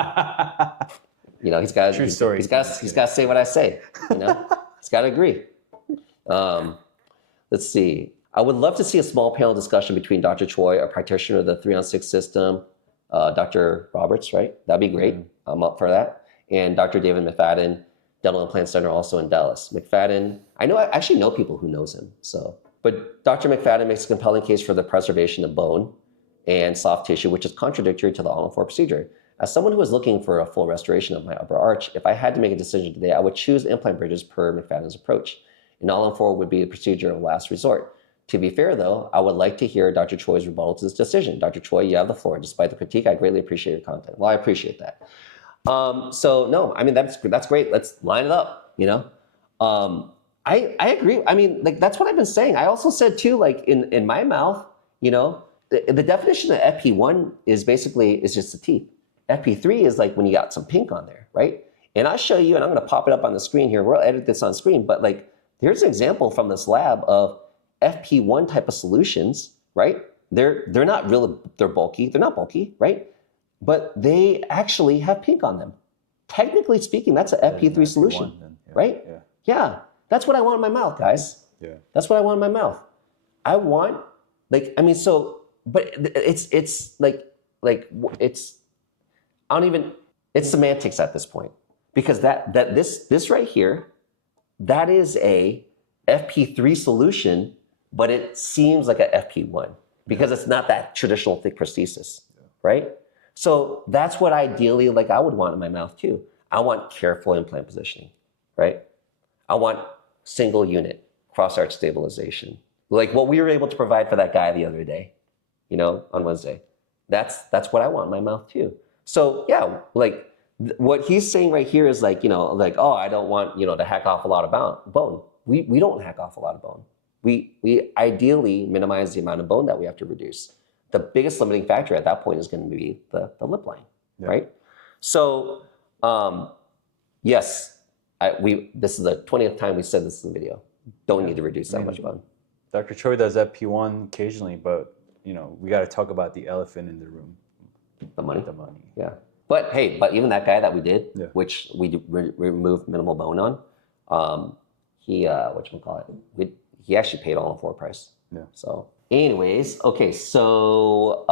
He's got to say what I say. He's got to agree. Let's see. I would love to see a small panel discussion between Dr. Choi, a practitioner of the 3-on-6 system, Dr. Roberts, right? That'd be great. Mm-hmm. I'm up for that. And Dr. David McFadden, Dental Implant Center, also in Dallas. McFadden, I actually know people who knows him. But Dr. McFadden makes a compelling case for the preservation of bone and soft tissue, which is contradictory to the all-on-4 procedure. As someone who is looking for a full restoration of my upper arch, if I had to make a decision today, I would choose implant bridges per McFadden's approach. An all-on-4 would be a procedure of last resort. To be fair, though, I would like to hear Dr. Choi's rebuttal to this decision. Dr. Choi, you have the floor. Despite the critique, I greatly appreciate your content. Well, I appreciate that. No, I mean, that's great. Let's line it up, I agree. I mean, like, that's what I've been saying. I also said, too, like, in my mouth, the definition of FP1 is just the teeth. FP3 is like when you got some pink on there, right? And I'll show you, and I'm going to pop it up on the screen here. We'll edit this on screen, but like, here's an example from this lab of FP1 type of solutions, right? They're not really, they're bulky. They're not bulky, right? But they actually have pink on them. Technically speaking, that's an FP3 solution, right? Yeah. That's what I want in my mouth, guys. Yeah. That's what I want in my mouth. I want, but it's it's semantics at this point. Because this right here, that is a FP3 solution, but it seems like a FP1 because it's not that traditional thick prosthesis, right? So that's what ideally, like, I would want in my mouth too. I want careful implant positioning, right? I want single unit cross-arch stabilization, like what we were able to provide for that guy the other day, on Wednesday. That's what I want in my mouth too. So yeah, like what he's saying right here is like, oh, I don't want, to hack off a lot of bone. We don't hack off a lot of bone. We ideally minimize the amount of bone that we have to reduce. The biggest limiting factor at that point is going to be the lip line, right? So, yes, This is the 20th time we said this in the video. Don't need to reduce that much bone. Dr. Choi does FP1 occasionally, but we got to talk about the elephant in the room. The money? The money. Yeah. But hey, even that guy that we did, Yeah. which we removed minimal bone on, he he actually paid all-on-4 price. Yeah. So anyways, okay, so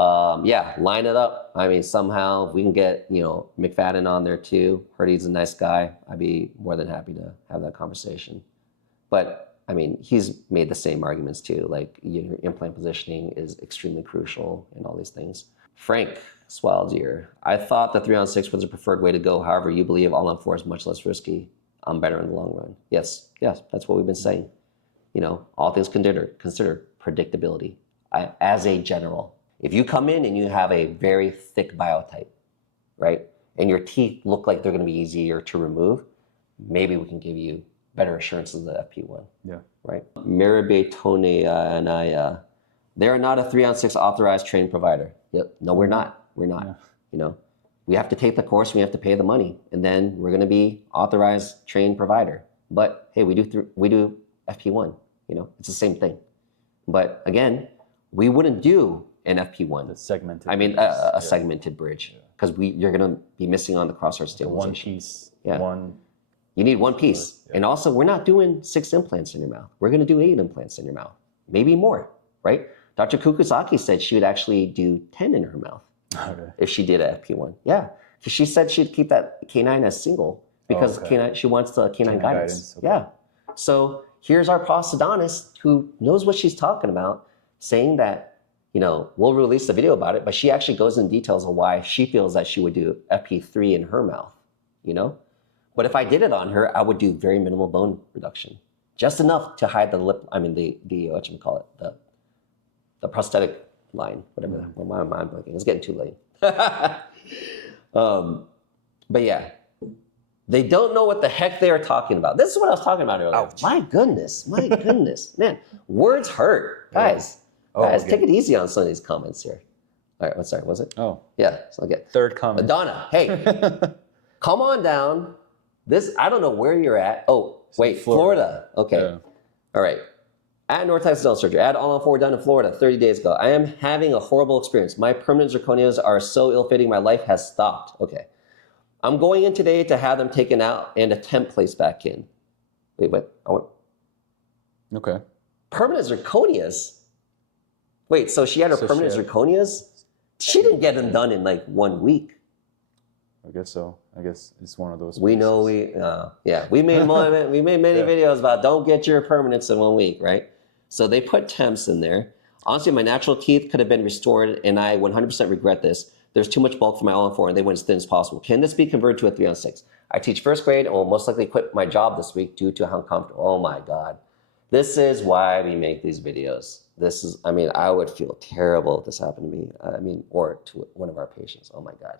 line it up. I mean, somehow if we can get, McFadden on there too. Heard he's a nice guy. I'd be more than happy to have that conversation. But I mean, he's made the same arguments too. Like your implant positioning is extremely crucial and all these things. Frank Swaldier, I thought the 3-on-6 was the preferred way to go. However, you believe all-on-4 is much less risky. I'm better in the long run. Yes, that's what we've been saying. All things consider predictability. As a general, if you come in and you have a very thick biotype, right, and your teeth look like they're going to be easier to remove, maybe we can give you better assurances of the FP1. Yeah. Right. Mirabe Tone and I, they're not a 3-on-6 authorized training provider. Yep. No, we're not. We're not. Yeah. We have to take the course. We have to pay the money, and then we're going to be authorized trained provider. But hey, we do FP1. It's the same thing. But again, we wouldn't do an FP1. The segmented. I mean, a segmented bridge, because you're going to be missing on the cross-arch stabilization. One piece. Yeah. One. You need one piece. Yeah. And also, we're not doing 6 implants in your mouth. We're going to do 8 implants in your mouth, maybe more, right? Dr. Kukusaki said she would actually do 10 in her mouth if she did a FP1. Yeah, because she said she'd keep that canine as single because she wants the canine guidance. Okay. Yeah. So here's our prosthodontist who knows what she's talking about, saying that, we'll release the video about it, but she actually goes in details of why she feels that she would do FP3 in her mouth, But if I did it on her, I would do very minimal bone reduction, just enough to hide the lip. I mean, the prosthetic line, whatever. Why am I blinking? It's getting too late. But yeah, they don't know what the heck they are talking about. This is what I was talking about earlier. Ouch. My goodness, man, words hurt, guys. Guys, take it easy on some of these comments here. All right, sorry, was it? Oh, yeah. So I'll get third comment. Donna, hey, come on down. I don't know where you're at. Oh, wait, Florida. Okay. Yeah. All right. At North Texas Dental Surgery, I had all-on-4 done in Florida 30 days ago. I am having a horrible experience. My permanent zirconias are so ill-fitting, my life has stopped. Okay. I'm going in today to have them taken out and a temp placed back in. Wait. Okay. Permanent zirconias? Wait, so she had her permanent zirconias? She didn't get them done in like 1 week. I guess so. I guess it's one of those. We know we made many videos about don't get your permanents in 1 week, right? So they put temps in there. Honestly, my natural teeth could have been restored, and I 100% regret this. There's too much bulk for my all-on-4, and they went as thin as possible. Can this be converted to a 3-on-6? I teach first grade and will most likely quit my job this week due to how uncomfortable. Oh my God. This is why we make these videos. I would feel terrible if this happened to me. Or to one of our patients. Oh my God.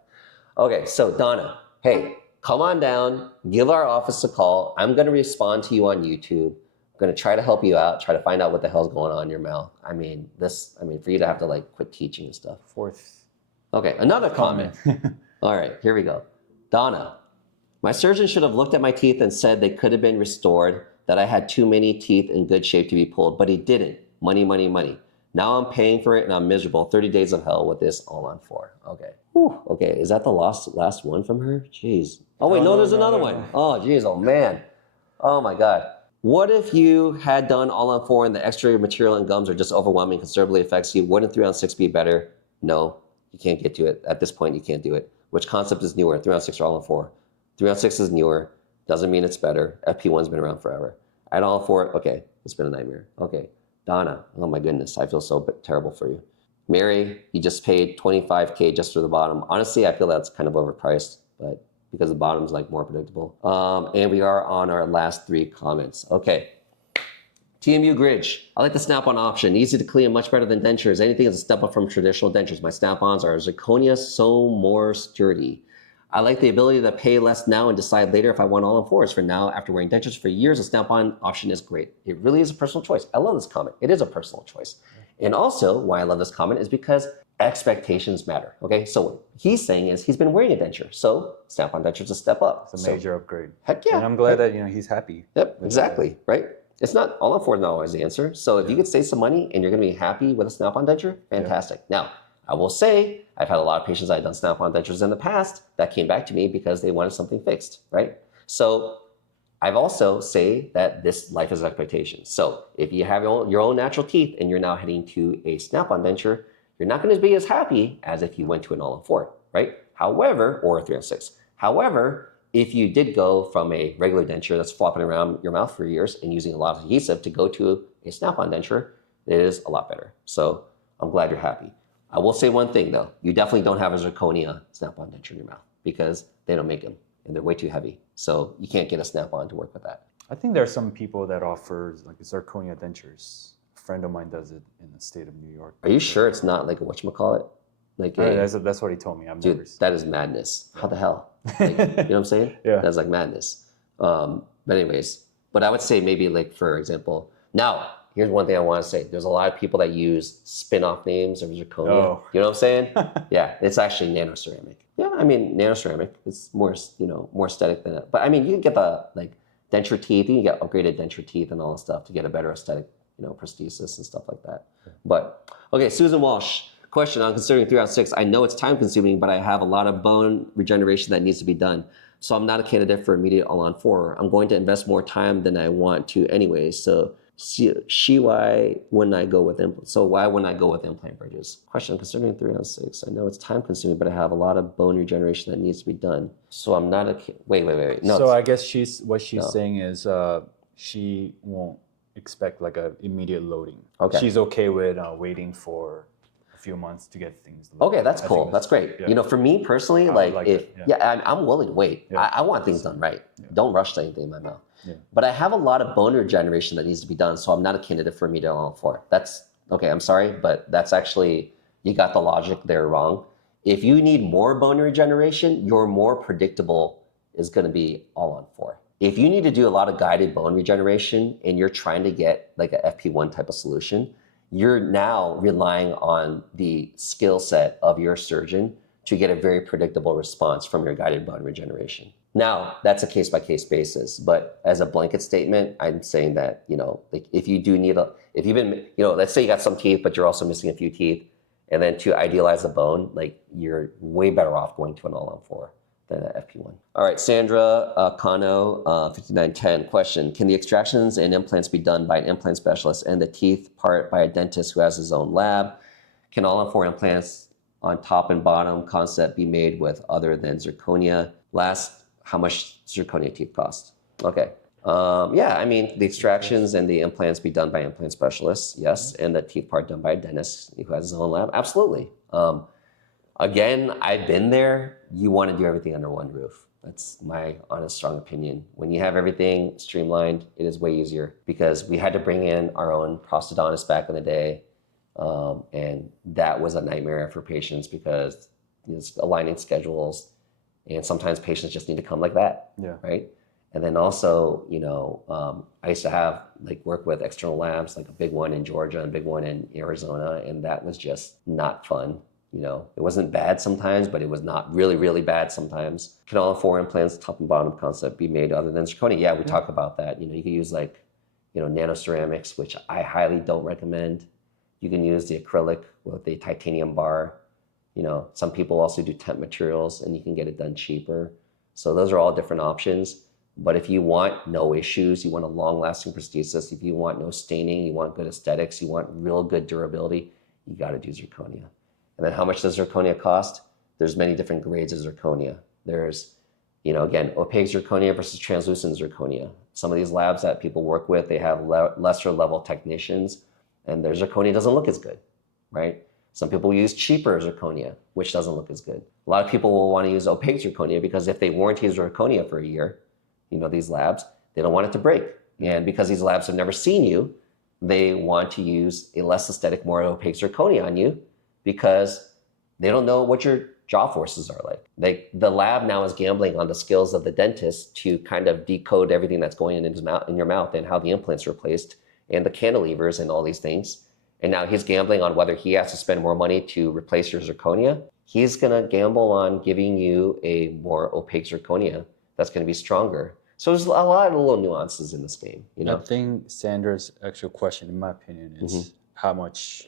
Okay, so Donna, hey, come on down, give our office a call. I'm going to respond to you on YouTube. I'm going to try to help you out, try to find out what the hell's going on in your mouth. For you to have to quit teaching and stuff. Fourth. Okay, another comment. All right, here we go. Donna, my surgeon should have looked at my teeth and said they could have been restored, that I had too many teeth in good shape to be pulled, but he didn't. Money, money, money. Now I'm paying for it and I'm miserable. 30 days of hell with this all-on-4. Okay. Whew. Okay, is that the last one from her? Jeez. Oh wait, no, there's another one. Oh geez, oh man. Oh my God. What if you had done all-on-4 and the extra material and gums are just overwhelming, considerably affects you? Wouldn't 3-on-6 be better? No, you can't get to it. At this point, you can't do it. Which concept is newer, 3-on-6 or all-on-4? 3-on-6 is newer, doesn't mean it's better. FP1's been around forever. I had all-on-4, okay, it's been a nightmare. Okay, Donna, oh my goodness, I feel so terrible for you. Mary, you just paid $25K just for the bottom. Honestly, I feel that's kind of overpriced, but because the bottom's more predictable. And we are on our last 3 comments. Okay. TMU Gridge. I like the snap-on option. Easy to clean, much better than dentures. Anything is a step up from traditional dentures. My snap-ons are zirconia, so more sturdy. I like the ability to pay less now and decide later if I want all-on-4s. For now, after wearing dentures for years, a snap-on option is great. It really is a personal choice. I love this comment. It is a personal choice. And also, why I love this comment is because expectations matter. Okay, so what he's saying is he's been wearing a denture, so Snap-on denture is a step up. It's a major upgrade. Heck yeah! And I'm glad that he's happy. Yep, exactly. Right. It's not all-on-4 is not always the answer. So if you could save some money and you're going to be happy with a Snap-on denture, fantastic. Now, I will say I've had a lot of patients that I've done Snap-on dentures in the past that came back to me because they wanted something fixed, right? So I've also say that this life is expectations. So if you have your own natural teeth and you're now heading to a Snap-on denture, you're not going to be as happy as if you went to an all-on-4, right? However, or a 3-on-6. However, if you did go from a regular denture that's flopping around your mouth for years and using a lot of adhesive to go to a Snap-on denture, it is a lot better. So I'm glad you're happy. I will say one thing though, you definitely don't have a zirconia Snap-on denture in your mouth because they don't make them and they're way too heavy. So you can't get a Snap-on to work with that. I think there are some people that offer like zirconia dentures. A friend of mine does it in the state of New York. Are you sure it's not like a whatchamacallit? Like that's what he told me. Dude, that is madness. How the hell? Like, you know what I'm saying? Yeah. That's like madness. But anyways, but I would say maybe like, for example, now, here's one thing I want to say. There's a lot of people that use spin-off names of zirconia. Oh. You know what I'm saying? Yeah, it's actually nanoceramic. Yeah, I mean, nanoceramic. It's more, more aesthetic than it. But I mean, you can get the like denture teeth. You can get upgraded denture teeth and all that stuff to get a better aesthetic, prosthesis and stuff like that. But okay, Susan Walsh. Question on considering 3-on-6. I know it's time consuming, but I have a lot of bone regeneration that needs to be done. So I'm not a candidate for immediate all-on-4. I'm going to invest more time than I want to anyway. So why wouldn't I go with implant? So why wouldn't I go with implant bridges? Question, considering 3-on-6. I know it's time consuming, but I have a lot of bone regeneration that needs to be done. So I'm not a, wait. No. So I guess she's saying is she won't expect like a immediate loading. Okay. She's okay with waiting for few months to get things loaded. Okay, that's cool. That's great. Yeah. For me personally, I'm willing to wait. Yeah. I want things done right. Yeah. Don't rush anything in my mouth. Yeah. But I have a lot of bone regeneration that needs to be done, so I'm not a candidate for immediate all-on-4. That's okay. I'm sorry, but that's actually, you got the logic there wrong. If you need more bone regeneration, your more predictable is going to be all-on-4. If you need to do a lot of guided bone regeneration and you're trying to get like a FP1 type of solution, you're now relying on the skill set of your surgeon to get a very predictable response from your guided bone regeneration. Now, that's a case-by-case basis, but as a blanket statement, I'm saying that, like if you do need if you've been, let's say you got some teeth, but you're also missing a few teeth, and then to idealize the bone, like you're way better off going to an all-on-4 than an FP1. All right, Sandra Kano, 5910, question. Can the extractions and implants be done by an implant specialist and the teeth part by a dentist who has his own lab? Can all-on-4 implants on top and bottom concept be made with other than zirconia? Last, how much zirconia teeth cost? Okay. Yeah, I mean, the extractions and the implants be done by implant specialists, yes, and the teeth part done by a dentist who has his own lab, absolutely. Again, I've been there. You want to do everything under one roof. That's my honest, strong opinion. When you have everything streamlined, it is way easier because we had to bring in our own prosthodontist back in the day. And that was a nightmare for patients because it's aligning schedules and sometimes patients just need to come like that, right? And then also, I used to have work with external labs, like a big one in Georgia and a big one in Arizona, and that was just not fun. It wasn't bad sometimes, but it was not really, really bad sometimes. Can all-on-4 implants, top and bottom concept, be made other than zirconia? Yeah, we talk about that. You can use nanoceramics, which I highly don't recommend. You can use the acrylic with the titanium bar. Some people also do temp materials and you can get it done cheaper. So those are all different options. But if you want no issues, you want a long-lasting prosthesis, if you want no staining, you want good aesthetics, you want real good durability, you got to do zirconia. And then how much does zirconia cost? There's many different grades of zirconia. There's, again, opaque zirconia versus translucent zirconia. Some of these labs that people work with, they have lesser level technicians and their zirconia doesn't look as good, right? Some people use cheaper zirconia, which doesn't look as good. A lot of people will want to use opaque zirconia because if they warranty zirconia for a year, these labs, they don't want it to break. And because these labs have never seen you, they want to use a less aesthetic, more opaque zirconia on you because they don't know what your jaw forces are like. The lab now is gambling on the skills of the dentist to kind of decode everything that's going in your mouth and how the implants are placed and the cantilevers and all these things. and now he's gambling on whether he has to spend more money to replace your zirconia, he's gonna gamble on giving you a more opaque zirconia that's gonna be stronger. So there's a lot of little nuances in this game, you know? I think Sandra's actual question, in my opinion, is how much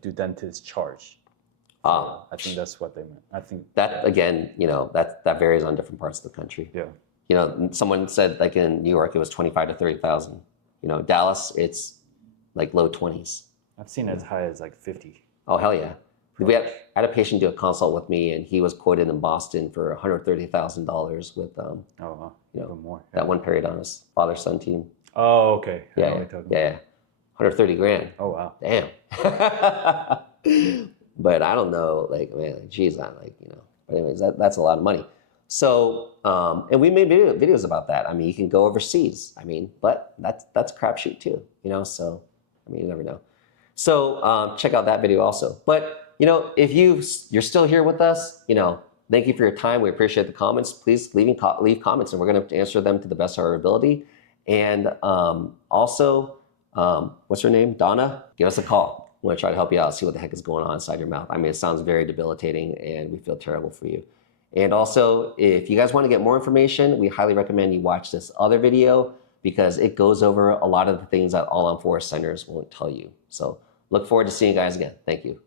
do dentists charge? I think that's what they meant. I think that again, you know, that varies on different parts of the country. Yeah. You know, someone said like in New York it was 25 to 30,000. You know, Dallas it's like low 20s. I've seen as high as like 50. Oh hell yeah! I had a patient do a consult with me, and he was quoted in Boston for $130,000 with Oh wow, you know, even more. that one periodontist, father-son team. Oh okay. I know Yeah, what you're talking about. yeah, 130 grand. Oh wow. Damn. But I don't know, like, man, like, geez, I'm like, you know. But anyways, that's a lot of money. So, and we made videos about that. I mean, you can go overseas. I mean, but that's a crapshoot too, you know. So, I mean, you never know. So check out that video also. But you know, if you're still here with us, you know, thank you for your time. We appreciate the comments. Please leave comments, and we're going to answer them to the best of our ability. And also, what's her name? Donna. Give us a call. We want to try to help you out, see what the heck is going on inside your mouth. I mean, it sounds very debilitating, and we feel terrible for you. And also, if you guys want to get more information, we highly recommend you watch this other video because it goes over a lot of the things that All-on-4 centers won't tell you. So look forward to seeing you guys again. Thank you.